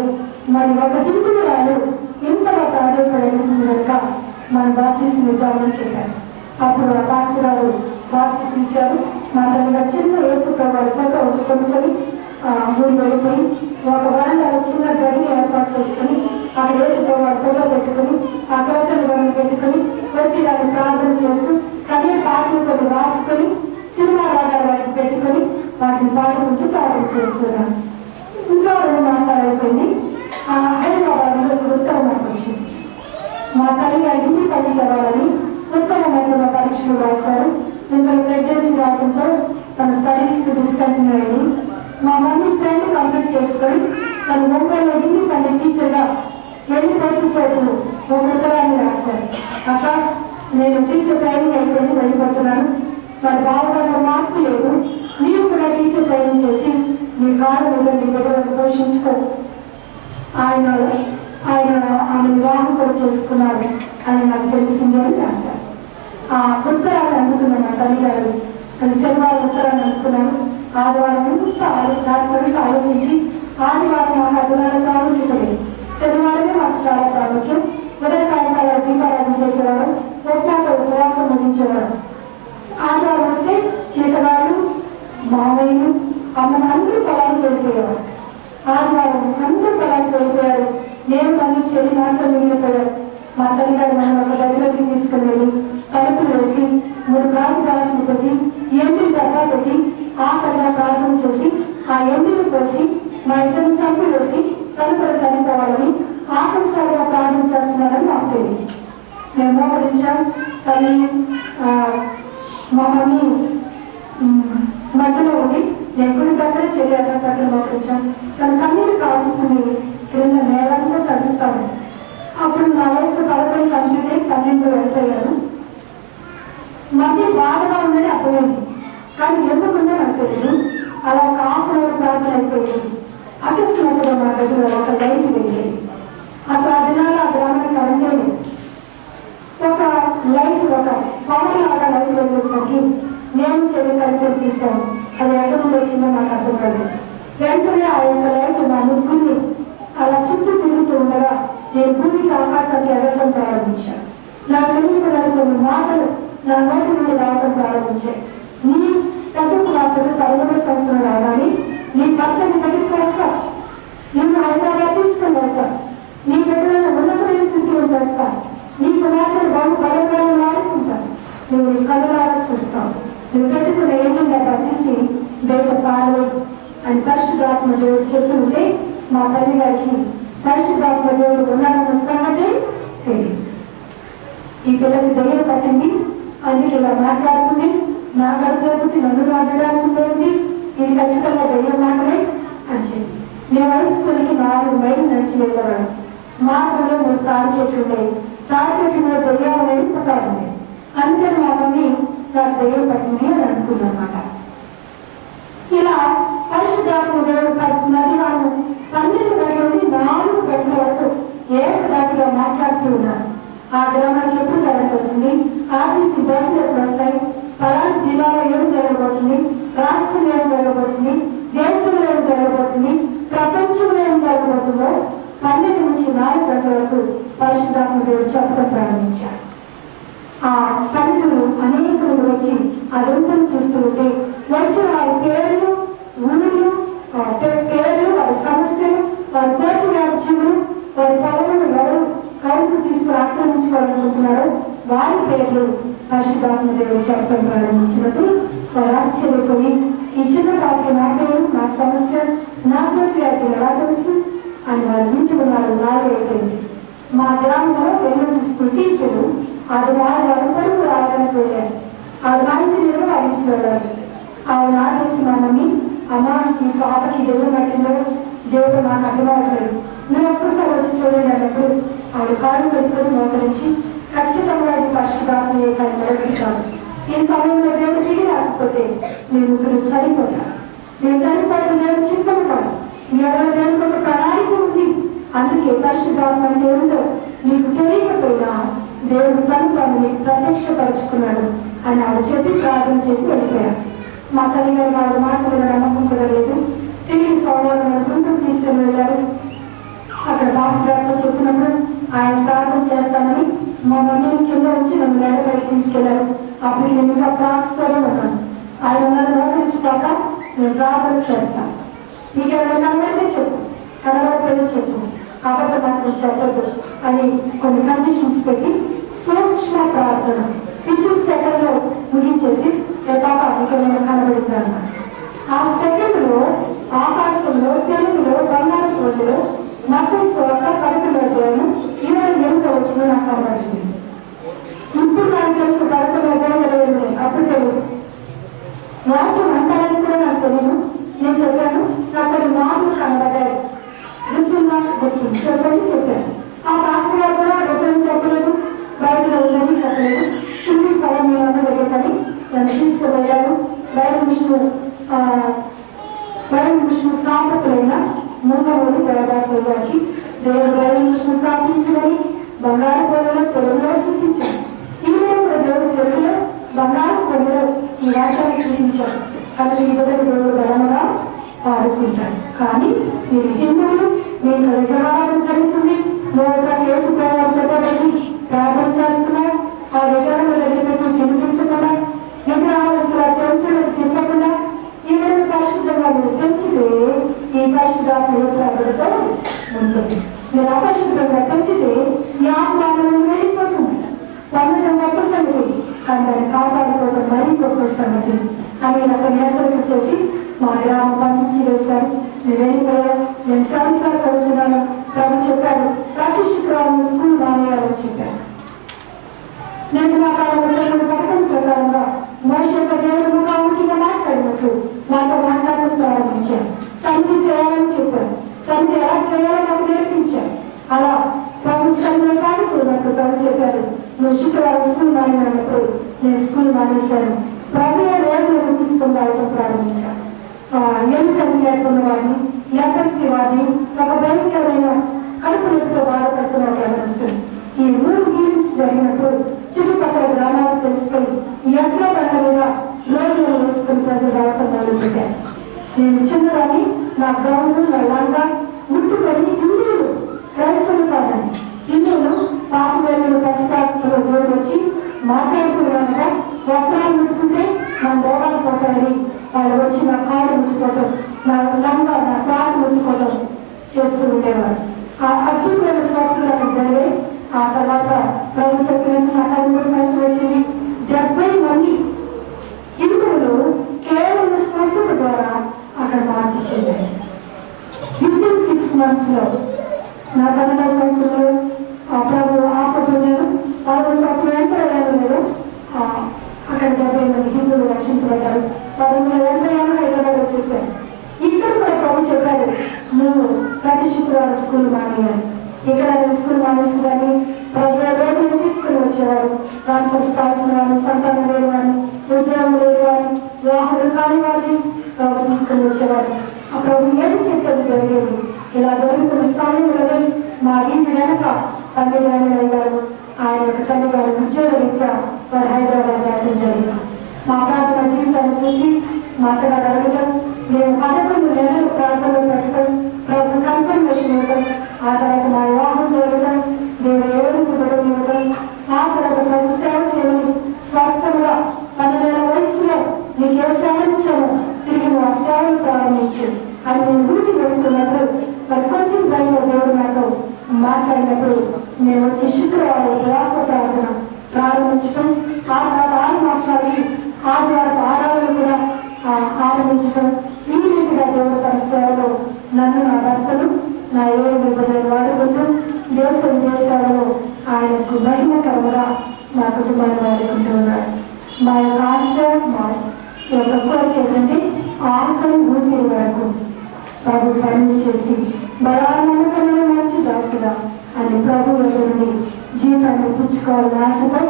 మరి ఒక హిందువురాలు ఇంతగా ప్రాధాన్యపడిన కనుక మన బాప్తిస్మం ఇద్దామని చెప్పారు. అప్పుడు ఆ పాస్టర్ గారు బాప్తిస్మం ఇచ్చారు. మా తల్లిగారు చిన్న యేసు ప్రభువు ఫోటో కొనుక్కొని ఊరి వెళ్ళిపోయి ఒక వరండాలో చిన్న గడిని ఏర్పాటు చేసుకుని ఆ యేసు ప్రభువు ఫోటో పెట్టుకుని ఆ కవితలు పెట్టుకుని వచ్చి దాన్ని ప్రార్థన చేస్తూ తనే పాటలు కొన్ని రాసుకొని సినిమా రాగాలు వాటిని పెట్టుకొని వాటిని పాడుకుంటూ ప్రార్థన చేస్తున్నాను. ఇంకా 2 మాసాలు అయిపోయింది. హైదరాబాద్లో ఉత్తరం వచ్చింది. మా తల్లిగారు డిగ్రీ పండిట్ అవ్వాలని ఉత్తమమైన పరీక్షలు రాశారు. ఇంకా ప్రెగ్నెన్సీ రావడంతో తన స్టడీస్ డిస్కంటిన్యూ అయింది. మా మమ్మీ 10th కంప్లీట్ చేసుకొని తన ఒంగోలు ఇండిపెండెంట్ టీచర్గా వెళ్ళిపోతూ ఒక ఉత్తరాన్ని రాస్తారు. అక్క, నేను టీచర్ ట్రైనింగ్ అయిపోయి వెళ్ళిపోతున్నాను, మరి బావగారు మార్పు లేదు, నీవు కూడా టీచర్ ట్రైనింగ్ చేసి నీ కాళ్ళ మీద నీ బిడ్డలను పోషించుకో. ఆయన ఆమె వివాహం కూడా చేసుకున్నారు అని నాకు తెలిసింది అని రాశారు. ఆ ఉత్తరాన్ని అందుకున్నాను. మా తల్లి గారు అది శనివారం ఉత్తరాన్ని అందుకున్నాను. ఆదివారం దాని గురించి ఆలోచించి ఆదివారం మాకు అభిమాన ప్రాముఖ్యత, శనివారమే మాకు చాలా ప్రాముఖ్యం. ఉదయ సాయంకాలం దీపారాధన చేసేవారు, ఒక్కొక్క ఉపవాసం ముగించేవారు. ఆదివారం వస్తే చేతగాళ్ళు, మామయ్యలు, అమ్మను అందరూ పొలానికి వెళ్ళిపోయేవారు. ఆదివారం అందరూ పొలానికి వెళ్ళిపోయారు. నేను మళ్ళీ చెల్లి మాత్రం మిగిలిపోయారు. మా తల్లి గారు మనం ఒక గదిలోకి తీసుకుని వెళ్ళి తలుపులు వేసి 3 గాజులు పెట్టి ఎండిని దగ్గర పెట్టి ఆకలిగా ప్రార్థన చేసి ఆ ఎండిని పోసి మా ఇద్దరిని చంపి వేసి తలుపులు చనిపోవాలని ఆకస్మాగా ప్రార్థన చేస్తున్నారని మాకు తెలియదు. మేము మోకరించాం. తల్లి మా మమ్మీ మధ్యలో ఉండి నేను గుడి ప్రక్కన చెల్లి అక్కడ ప్రక్కన మోకరించాం. తన కన్నీరు కాల్చుకుని క్రింద నేలంతా తడుస్తాను. అప్పుడు నా వయసు 11 కంప్లీట్ అయ్యి 12 వెళ్ళిపోయాను. మమ్మీ బాధగా ఉందని అర్థమైంది, కానీ ఎందుకుందో నాకు తెలియదు. అలా ఒక హాఫ్ అన్ అవర్ ప్రార్థన అయిపోయింది. అకస్మాత్తుగా మా దగ్గర ఒక లైట్ వెళ్ళేది. అసలు ఆ దినాలు ఆ గ్రామానికి కరెంటే లేదు. ఒక లైట్, ఒక పవర్ లాగా లైట్ వెళ్ళేసరికి నేను చెల్లి కరెక్ట్ చేశాను. అది ఎక్కడి నుండి వచ్చిందో నాకు అర్థం కాదు. వెంటనే ఆ యొక్క లైట్ మా ముగ్గురిని అలా చుట్టూ తిరుగుతూ ఉండగా నేను భూమికి ఆకాశానికి ఎగరడం ప్రారంభించాను. నాకు తెలియకుండా కొన్ని మాటలు నా నోటి నుండి రావడం ప్రారంభించాయి. నీ పెద్దకు మాత్రమే 11వ సంవత్సరం రాగానే నీ భర్తని దగ్గరికి వస్తా, నిన్ను హైదరాబాద్ తీసుకుని వెళ్తా, నీ బిడ్డలను ఉన్నతమైన స్థితిలో తెస్తా, నీ కుమార్తెను బలంగా ఆడుకుంటా, నువ్వు నీ కళ్ళలాగా చూస్తావు, నువ్వు పెట్టుకున్న ఏళ్ళగా తీసి బయట పాలు అని పరిశుద్ధాత్మ దేవుడు చెప్తుంటే మా తల్లి గారికి పరిశుద్ధాత్మ దేవుడు ఉన్నాడన్న సంగతి తెలియదు. ఈ పిల్లకి దయ్యం పట్టింది, అందుకే ఇలా మాట్లాడుతుంది, నా కడుపులోకి నన్ను మాట్లాడుతుంది, ఇది ఖచ్చితంగా దయ్యం మాటలే అని చెప్పి మేము వయసుకునికి 4 మైళ్ళు నడిచి వెళ్ళేవాడు. మార్గంలో 3 తాడి చెట్లు ఉంటాయి. తాడి చెట్టు మీద దయ్యాలు అనేది పుట్టాలి. అందుకని మా మమ్మీ నాకు దయ్యం పట్టింది అని అనుకుందన్నమాట. ఇలా పరిశుద్ధాత్మ దేవుడు మధ్యాహ్నం 12 గంటల నుండి 4 గంటల వరకు ఏకదాటిగా మాట్లాడుతూ ఉన్నారు. ఆ గ్రామానికి ఎప్పుడు కరెంట్ వస్తుంది, ఆర్టీసీ బస్సులు ఎప్పుడు వస్తాయి, పలానా జిల్లాలో ఏం జరగబోతుంది, రాష్ట్రంలో ఏం జరగబోతుంది, దేశంలో ఏం జరగబోతుంది, ప్రపంచంలో ఏం జరగబోతుందో 12 నుంచి 4 గంటల వరకు పరిశుద్ధాత్మ దేవుడు చెప్పడం ప్రారంభించారు. ఆ పండితులు అనేకులు వచ్చి అదంతా చూస్తూ ఉంటే వచ్చిన వారి పేర్లు, ఊళ్ళు, పేర్లు, వారి సమస్యలు, వారి కోటి వ్యాధ్యములు, వారి పొలములు ఎవరు కౌలుకు తీసుకుని ఆక్రమించుకోవాలనుకుంటున్నారో వారి పేర్లు పరిశుద్ధాత్మ దేవుడు చెప్పడం ప్రారంభించినప్పుడు వారు ఆశ్చర్యపోయి ఈ చిన్న పాటి నా పేరు, నా సమస్య, నా కోటి వ్యాధ్యం ఎలా తెలుసు అని వారు వింటూ 4 అయిపోయింది. మా గ్రామంలో వెల్లుల్లి స్కూల్ టీచరు ఆదివారం కొడుకు రావడానికి వెళ్ళారు. ఆదివారికి నేను వారికి వెళ్ళాలి. ఆవిడ ఆదేశం మా మమ్మీ, అమ్మ ఈ పాపకి దేవుడు పట్టిందో దేవుడు నాకు అర్థమవట్లేదు, మీరు ఒక్కసారి వచ్చి చూడండి అన్నప్పుడు ఆవిడ కాళ్ళు పెట్టుకొని మోకరించి ఖచ్చితంగా అది పరిశుద్ధాత్మ కానీ మరొకటి కాదు. ఈ సమయంలో దేవుడు తిరిగి రాకపోతే మేము ముగ్గురు చనిపోతాం. నేను చనిపోవడం దేవుడు చింతలు కాదు, ఎవరో దేవుడికి ఒక ప్రణాళిక ఉంది. అందుకే పరిశుద్ధాత్మ దేవుడు నీకు తెలియకపోయినా దేవుడు తను నీకు ప్రత్యక్షపరుచుకున్నాడు అని ఆవిడ చెప్పి ప్రార్థన చేసి వెళ్ళిపోయారు. మా తల్లి గారు వాళ్ళ మాట మీద నమ్మకం కూడా లేదు. తిరిగి సోమవారం గుంటూరు తీసుకుని వెళ్ళారు. అక్కడ డాక్టర్ గారితో చెప్పినప్పుడు ఆయన ప్రార్థన చేస్తామని మా మమ్మీని కింద వచ్చి నన్ను వేడ బయట తీసుకెళ్లారు. అప్పుడు నేను ఇంకా ఫ్రాక్స్తోనే ఉన్నాను. ఆయన నన్ను మోకరించుకోక నేను ప్రార్థన చేస్తాను, నీకు ఎవరైనా కనబడితే చెప్పు, కనబడిపోయినా చెప్పు, కాబట్టి మాత్రం చెప్పద్దు అని కొన్ని కండిషన్స్ పెట్టి సూక్ష్మ ప్రార్థన విత్ సెకండ్లో ముగించేసి ఎక్కడ కనబడుతాను. ఆ సెకండ్లో ఆకాశంలో, తెలుగులో, బంగారు ఫోన్లో నాకు ఒక పడుకున్నాను 28 వచ్చిన నాకు కనబడింది. ఇప్పుడు నాకు తెలుసు పడుకున్నాను, అప్పుడు తెలియదు. వాటిని అంటారని కూడా నాకు తెలియదు. నేను చెప్పాను, నాకు కొన్ని మార్పులు కనబడ్డాయి. బైబిల్ స్థాపించమని బంగారు పొలలో తెలుగులో చూపించారు. ఈవిడ కూడా దేవుడు తెలుగులో బంగారు పొలలో ఈ వాక్యాన్ని చూపించారు. కాబట్టి ఈ విధంగా దేవుడు బలముగా పాడుకుంటాడు. కానీ మీరు హిందువులు మీకు విగ్రహాలను జరుగుతుంది, లోపల కేసు ప్రవర్తనకి ప్రార్థన చేస్తున్నారు. ఆ విగ్రహాలు దగ్గరికి వినిపించకుండా విగ్రహాలకు టెంపులకు తిప్పకుండా ఈ విధంగా పరిశుద్ధంగా మీరు పెంచితే ఈ పరిశుద్ధాత్మ ప్రభుత్వంతో ఉంటుంది. మీరు అపరిశుభ్రంగా పెంచితే ఈ ఆత్మాలను వెళ్ళిపోతుంది. పొందడం గొప్ప సంగతి, కానీ దాన్ని కాపాడుకోవడం మరీ గొప్ప సంగతి అని నాకు హెచ్చరిక చేసి మా గ్రామం పంపించి వేశారు. నేను వెళ్ళిపోయా, నేను సరిగ్గా చదువుతున్నాను. ప్రభు చెప్పాడు ప్రతి శుక్రవారం స్కూల్ మానేయాలని చెప్పాను. నేను నా పథకం ప్రకారంగా మోష యొక్క దేవుడు ముఖాముఖిగా మాట్లాడినట్లు నాతో మాట్లాడడం ప్రారంభించాను. సమితి చేయాలని చెప్పాను. సమితి ఎలా చేయాలో నాకు నేర్పించాను. అలా ప్రభు సరిగ్గా సాగుతున్నట్టు ప్రభు చెప్పారు. నువ్వు శుక్రవారం స్కూల్ మానేసినప్పుడు నేను స్కూల్ మానేశాను. ప్రభు రోజులను తీసుకుని రావడం ప్రారంభించాను. ఎలుకని లేకున్న వాడిని, లెపర్సీ వాడిని, ఒక భయంకరమైన కడుపు నొప్పితో బాధపడుతున్నట్టు అనిపిస్తుంది. ఈ 3 మీటింగ్స్ జరిగినప్పుడు చుట్టుపక్కల గ్రామాలకు తెలుసుకొని ఎట్లా పండుగగా రోడ్లను వేసుకుని ప్రజలు రావటం మొదలుపెట్టారు. నేను చిన్నదాన్ని నా గౌను నా లంగా ముట్టుకొని హిందువులు క్రైస్తవులు కాదని హిందువులు పాప వేలు పసిపాపలో దేవుడు వచ్చి మాట్లాడుతున్నాక వస్త్రాలు ముట్టుకుంటే నా రోగాలు పోతాయని వాళ్ళు వచ్చి నా కాళ్ళు ముట్టుకోవటం, నా లంగా నా ఫ్రాక్ ముట్టుకోవటం చేస్తూ ఉండేవారు. ఆ అద్భుతమైన స్వస్థతలు అక్కడ జరిగాయి. ఆ తర్వాత ప్రభు చెప్పినట్టు నా 3 సంవత్సరం వచ్చింది. 70 మంది హిందువులు కేవలం స్వస్థత ద్వారా అక్కడ మార్పు చెందారు. వితిన్ 6 months లో నా 12వ సంవత్సరంలో ప్రభు ఆపట్లేదు. 10వ సంవత్సరం ఎంత లేదు అక్కడ 70 మంది హిందువులు రక్షించబడ్డారు. 13 హైదరాబాద్ వచ్చేసారు. ఇక్కడ కూడా ప్రభు చెప్పారు నువ్వు ప్రతి శుక్రవారం స్కూల్ మానేయాలి. ఇక్కడ స్కూల్ మానేసి కానీ ప్రభు రోజులు తీసుకుని వచ్చేవారు. ట్రాన్స్ఫర్స్ కావాల్సిన వారిని, సంతానం లేని వారిని, ఉద్యోగం లేని వారిని, వివాహాలు కాని వారిని ప్రభు తీసుకుని వచ్చేవారు. ఆ ప్రభు ఏమి చెప్పేది జరిగేది. ఇలా జరుగుతున్న సమయంలో మా ఇంటి వెనక తల్లి గారు ఆయన యొక్క తల్లి గారు ఉద్యోగ రీత్యా వారు హైదరాబాద్ రావడం జరిగింది. మా ప్రార్థన జీవితాన్ని చూసి మా అత్తగారు అడగటం, మేము 11 నెలలు ప్రార్థనలో పెట్టడం, ప్రభు కన్ఫర్మేషన్ ఇవ్వడం, ఆ తర్వాత మా వివాహం జరగడం, దేవుడు ఏడుకోవడం ఇవ్వడం, ఆ తర్వాత ప్రభు సేవ చేయడం, స్వస్థంగా 12 వయసులో నీకు ఏ సేవ ఇచ్చామో తిరిగి నువ్వు ఆ సేవను ప్రారంభించు అని నేను ఊరికి వెళ్తున్నప్పుడు మరి కొంచెం భయంలో దేవుడు నాతో మాట్లాడినప్పుడు మేము వచ్చి శుక్రవారం ఉపవాస ప్రార్థన ప్రారంభించడం, ఆ తర్వాత 6 మాసాలకి ఆదివారం ఆరాధన కూడా ఆరంభించడం, ఈ రీతిగా దేవుడు తన సేవలో నన్ను నా భర్తలు నా 7 బిడ్డలను వాడుకుంటూ దేశ విదేశాలలో ఆయనకు మహిమకరంగా మా కుటుంబాన్ని వాడుకుంటూ ఉన్నారు. మా యొక్క ఆశ, మా యొక్క కోరిక ఏంటంటే ఆఖరి ఊపిరి వరకు ప్రభు పని చేసి బలానమ్మకమైన మంచి దాసుగా అని ప్రభు నుండి జీవితాన్ని పుచ్చుకోవాలని ఆశతో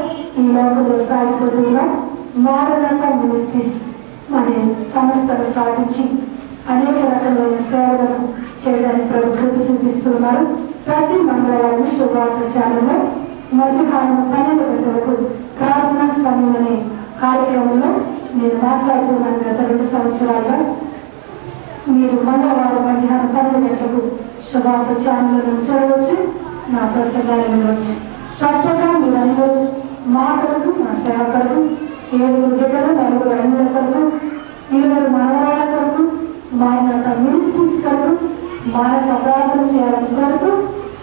ఈ లోకంలో సాగిపోతున్నా మారనాక మినిస్ట్రీస్ అనే సంస్థను స్థాపించి అనేక రకమైన సేవలను చేయడానికి ప్రభు కృప చూపిస్తున్నారు. ప్రతి మంగళవారం శుభవార్త ఛానల్లో మధ్యాహ్నం 12 గంటలకు ప్రార్థనా సమయం అనే కార్యక్రమంలో నేను మాట్లాడుతున్నాను. గత 2 సంవత్సరాలుగా మీరు మంగళవారం మధ్యాహ్నం 12 గంటలకు శుభవార్త ఛానల్లో చూడవచ్చు, నా ప్రసంగాలు వినవచ్చు. తప్పక మీరందరూ మా కొరకు, మా సేవ కొరకు, 7 బిడ్డలు, 4 అన్నుల కొరకు, 20 మానవాళ్ళ కొరకు, మా యొక్క మినిస్ట్రీస్ కొరకు, మా యొక్క ప్రార్థన చేయాలని కొరకు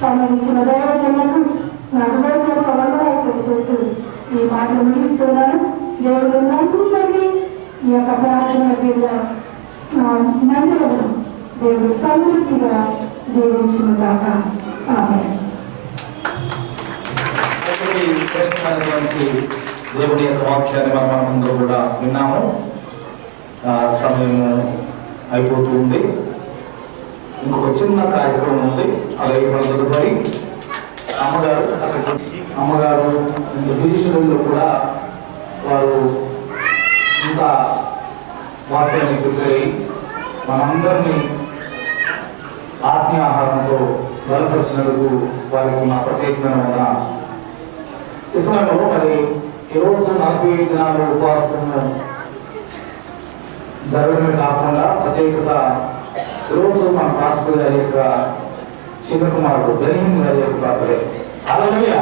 సంబంధించిన దైవజనులకు నా హృదయపూర్వక వందనాలు చేస్తూ ఈ మాటలు ముగిస్తున్నాను. దేవుడు నమ్ముతుంది ఈ యొక్క ప్రార్థన నందులను దేవుడు సమృద్ధిగా దీవించుగాక. ఆమేన్. దేవుడి యొక్క వాక్యాన్ని మనమందరూ కూడా విన్నాము. సమయము అయిపోతూ ఉంది. ఇంకొక చిన్న కార్యక్రమం ఉంది. అది అయిపోయిన తదుపరి అమ్మగారు భీషులలో కూడా వారు ఇంత వాక్యాన్ని గుర్తయి మనందరినీ ఆత్మీయ ఆహారంతో బలపరిచినందుకు వారికి మా ప్రత్యేకమైన వందనాలు. ఈ సమయంలో మరి ఈరోజు 45 దినాలు ఉపవాసము జరగడమే కాకుండా ప్రత్యేకత ఈరోజు మన పాస్టర్ గారి యొక్క చిన్న కుమారుడు బెనిహిన్ గారి యొక్క birthday. Hallelujah.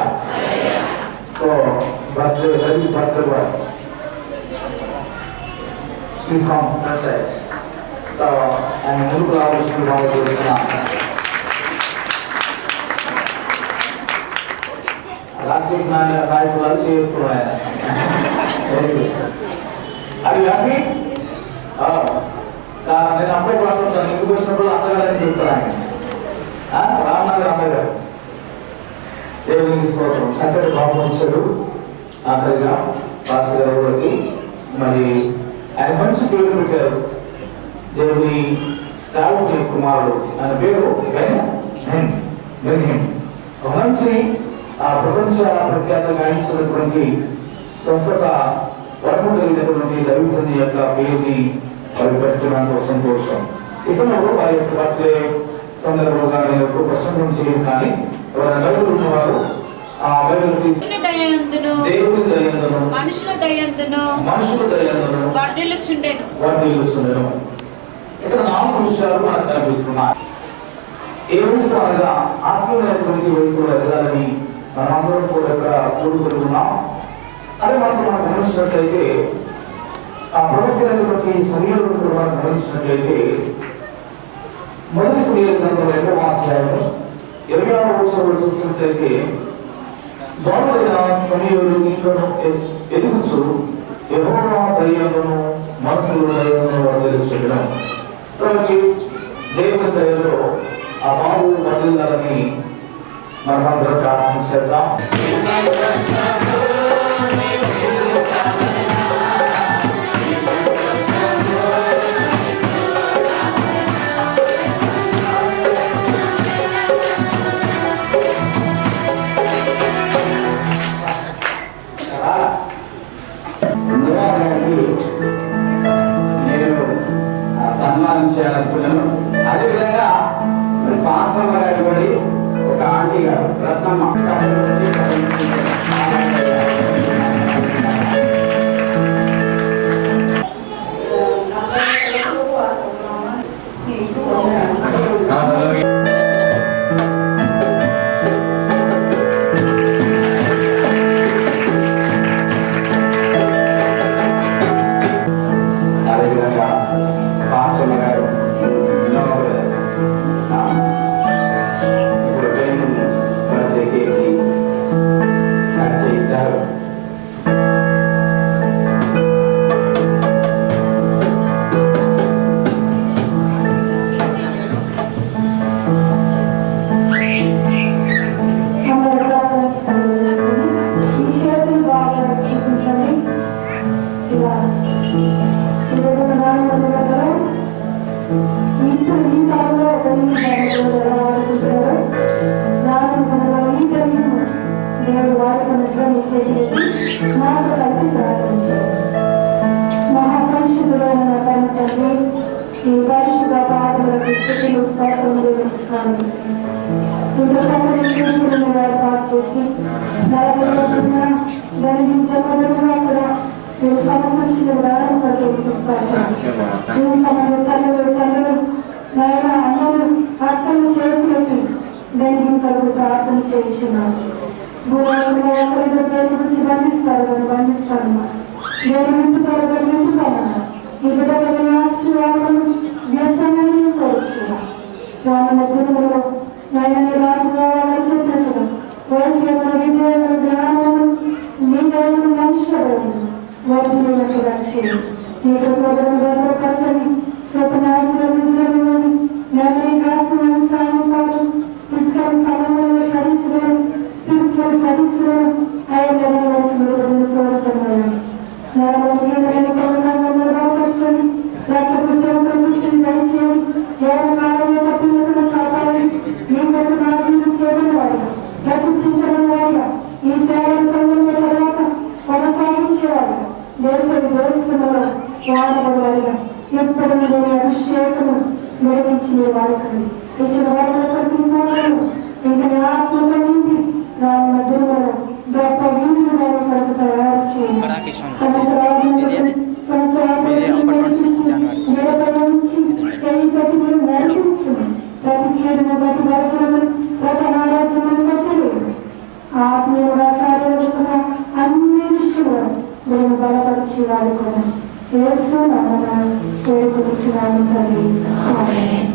So birthday boy please come message. So ఆయన ముందుకు రావాల్సిన బాగా చేస్తున్నా రాష్ట్రీయ నాయకులు చేస్తున్నాయి. అది హ్యాపీ. నేను అప్పుడే పడుతుంటాను, ఇంటికి వచ్చినప్పుడు అందగాలని చెప్తాను. రామనగర్ అమ్మాయి గారు దేవునికి స్తోత్రం. చక్కటి బాబు ఇచ్చాడు ఆఖరిగా పాస్టర్ గారికి. మరి ఆయన మంచి పేరు పెట్టారు, దేవుని సేవకుని కుమారుడు. ఆయన పేరు బెనిహిన్. మంచి ప్రపంచ ప్రఖ్యాత గాయించినటువంటి స్వస్థత వరము కలిగినటువంటి దైవజనుని యొక్క పేరుని వారి పెట్టడానికి సంతోషం. ఈ సమయంలో వారి యొక్క బర్త్డే సందర్భంగా నేను ఎక్కువ ప్రసంగం చేయను, కానీ ఎవరైనా బైబిల్ ఉన్నవారు ఆ బైబిల్ దేవుని దయందును మనుషుల దయందును వర్ధిల్లుచుండెను. ఇక్కడ 4 విషయాలు మనకు కనిపిస్తున్నాయి. ఏ వయసు అనగా ఆత్మీయమైనటువంటి వయసులో ఎదగాలని మనమందరం కూడా ఇక్కడ కూడుకుంటున్నాం. అదే మనం గమనించినట్లయితే ఆ ప్రవక్తైనటువంటి సమయంలో మనం గమనించినట్లయితే మొదటి సమయాల గ్రంథంలో 2వ అధ్యాయము 20వ వచనంలో చూసినట్లయితే బాలుడైన సమయంలో ఇంట్లోనూ ఎదుగుచు యెహోవా దయను మనుషుల దయను వర్ధిల్లుచుండెను. కాబట్టి దేవుని దయలో ఆ బాబు వర్ధిల్లాలని మనమందరం ప్రార్థన చేద్దాం. నేను సన్మానించాలనుకున్నాను. అదేవిధంగా పాస్టర్ గారు కూడా ఒక ఆంటీ గారు రత్నమ్మ ప్రార్థన చేయించున్నాను. ఈ బిడ్డలను ఆశీర్వాదం వ్యర్థమైన కోరుచున్నా. వాళ్ళ మధ్యలో చెప్పినట్టుగా వయసు యొక్క విద్యను జ్ఞానము మీ దేవుడు మనుషులను వర్తినట్టుగా చేయండి. నీకు భద్రపరచని స్వప్నాజుల విజయంలోని నగరీ కాస్తున్న స్థానం పాటు పుస్తకం సమయంలో స్మరిస్తున్నారు. స్పిరిచువల్ స్టడీస్లో ఆయన కోరుతున్నాను. అభిషేకము నిర్వహించిన వారికి ఇచ్చిన వారిలో ప్రతిమాలను ఇంకా ఆత్మనింది దాని మధ్యలో గొప్ప వీరులు వారి కొరకు తయారు చేయండి. సంవత్సరాల నుంచి చేయి ప్రతి మీరు నడిపించండి. ప్రతి కీడును ప్రతి వరకులను ప్రతి అనారోగ్యమును బట్టి ఆత్మీయంగా శారీరకంగా అన్ని విషయంలో నేను బలపరిచి వారి కూడా యేసు నామమున వేడుకొనుచున్నాను తండ్రి. ఆమేన్.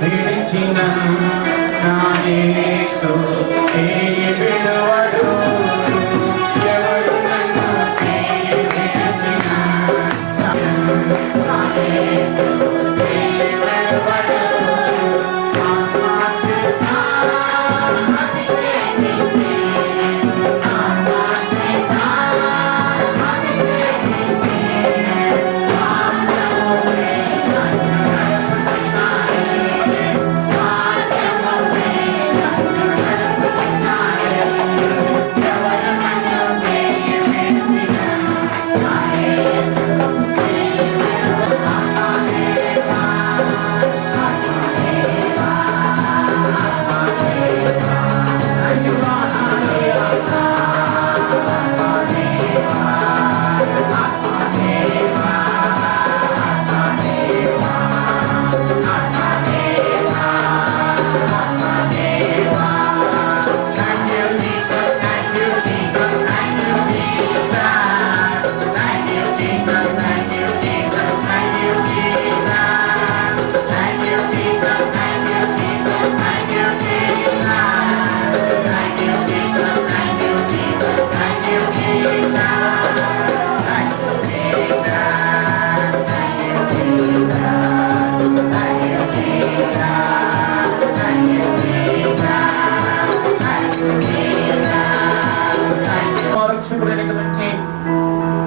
విడిచిన నా యేసు చేయి విడువడు. ఎవరు నన్ను చేయి విడిచిన నా యేసు చేయి విడువడు.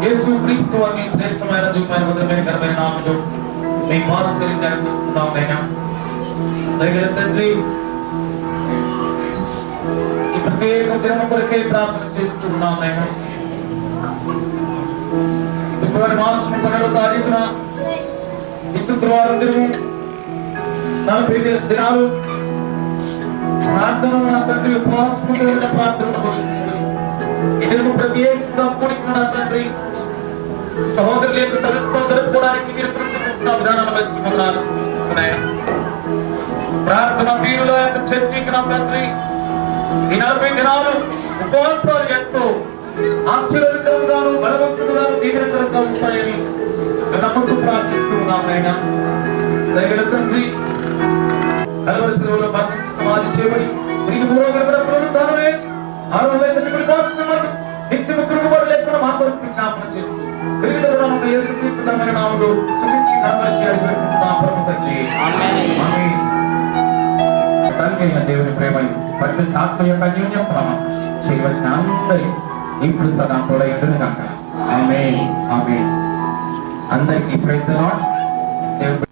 యేసుక్రీస్తు అనే శ్రేష్టమైన దివ్యమైన మధురమైన ఘనమైన నామములో మీ వారసుని అర్పిస్తున్నాం నాయనా. దయగల తండ్రి, ఈ ప్రత్యేక దినం కొరకే ప్రార్థన చేస్తున్నాం నాయనా. ఫిబ్రవరి మాసం 12వ తారీఖున ఈ శుక్రవారం దినము 40 దినాలు ప్రార్థన నా తండ్రి ఉపవాసముతో ప్రార్థన ఇదిగో ప్రత్యేకంగా కూడిన తండ్రి సహోదరుల యొక్క సహోదరుకోవడానికి మీరు విధానాలు వచ్చి మమ్మల్ని ప్రార్థన వీరుల యొక్క చర్చికి నా తండ్రి ఈ 40 దినాలు ఉపవాసాలు ఎంతో ఆశీర్వదకరంగాను బలవంతులుగాను దీవెనకరంగా ఉంటాయని నమ్మకం ప్రార్థిస్తున్నాం నాయనా. దయగల తండ్రి, కల్వరి శిలువలో మరణించి సమాధి చేయబడి తిరిగి మూడవ దినమున పునరుద్ధానం లేచి 6వ దినమున కోసం నిత్యము తిరుగుబాటు లేకుండా మా కొరకు విజ్ఞాపన చేస్తూ తిరిగి తరుణంలో యేసుక్రీస్తు ధర్మమైన నామములో సుఖించి కర్మలు చేయాలని వేడుకుంటున్నాం పరమ తండ్రి. ఆమేన్. తండ్రి అయిన దేవుని ప్రేమయు పరిశుద్ధాత్మ యొక్క అన్యోన్య సహవాసం చేయవలసిన అందరి ఇప్పుడు సదా తోడై ఉండును గాక. ఆమేన్. ఆమేన్. అందరికీ ప్రైజ్ ది లార్డ్.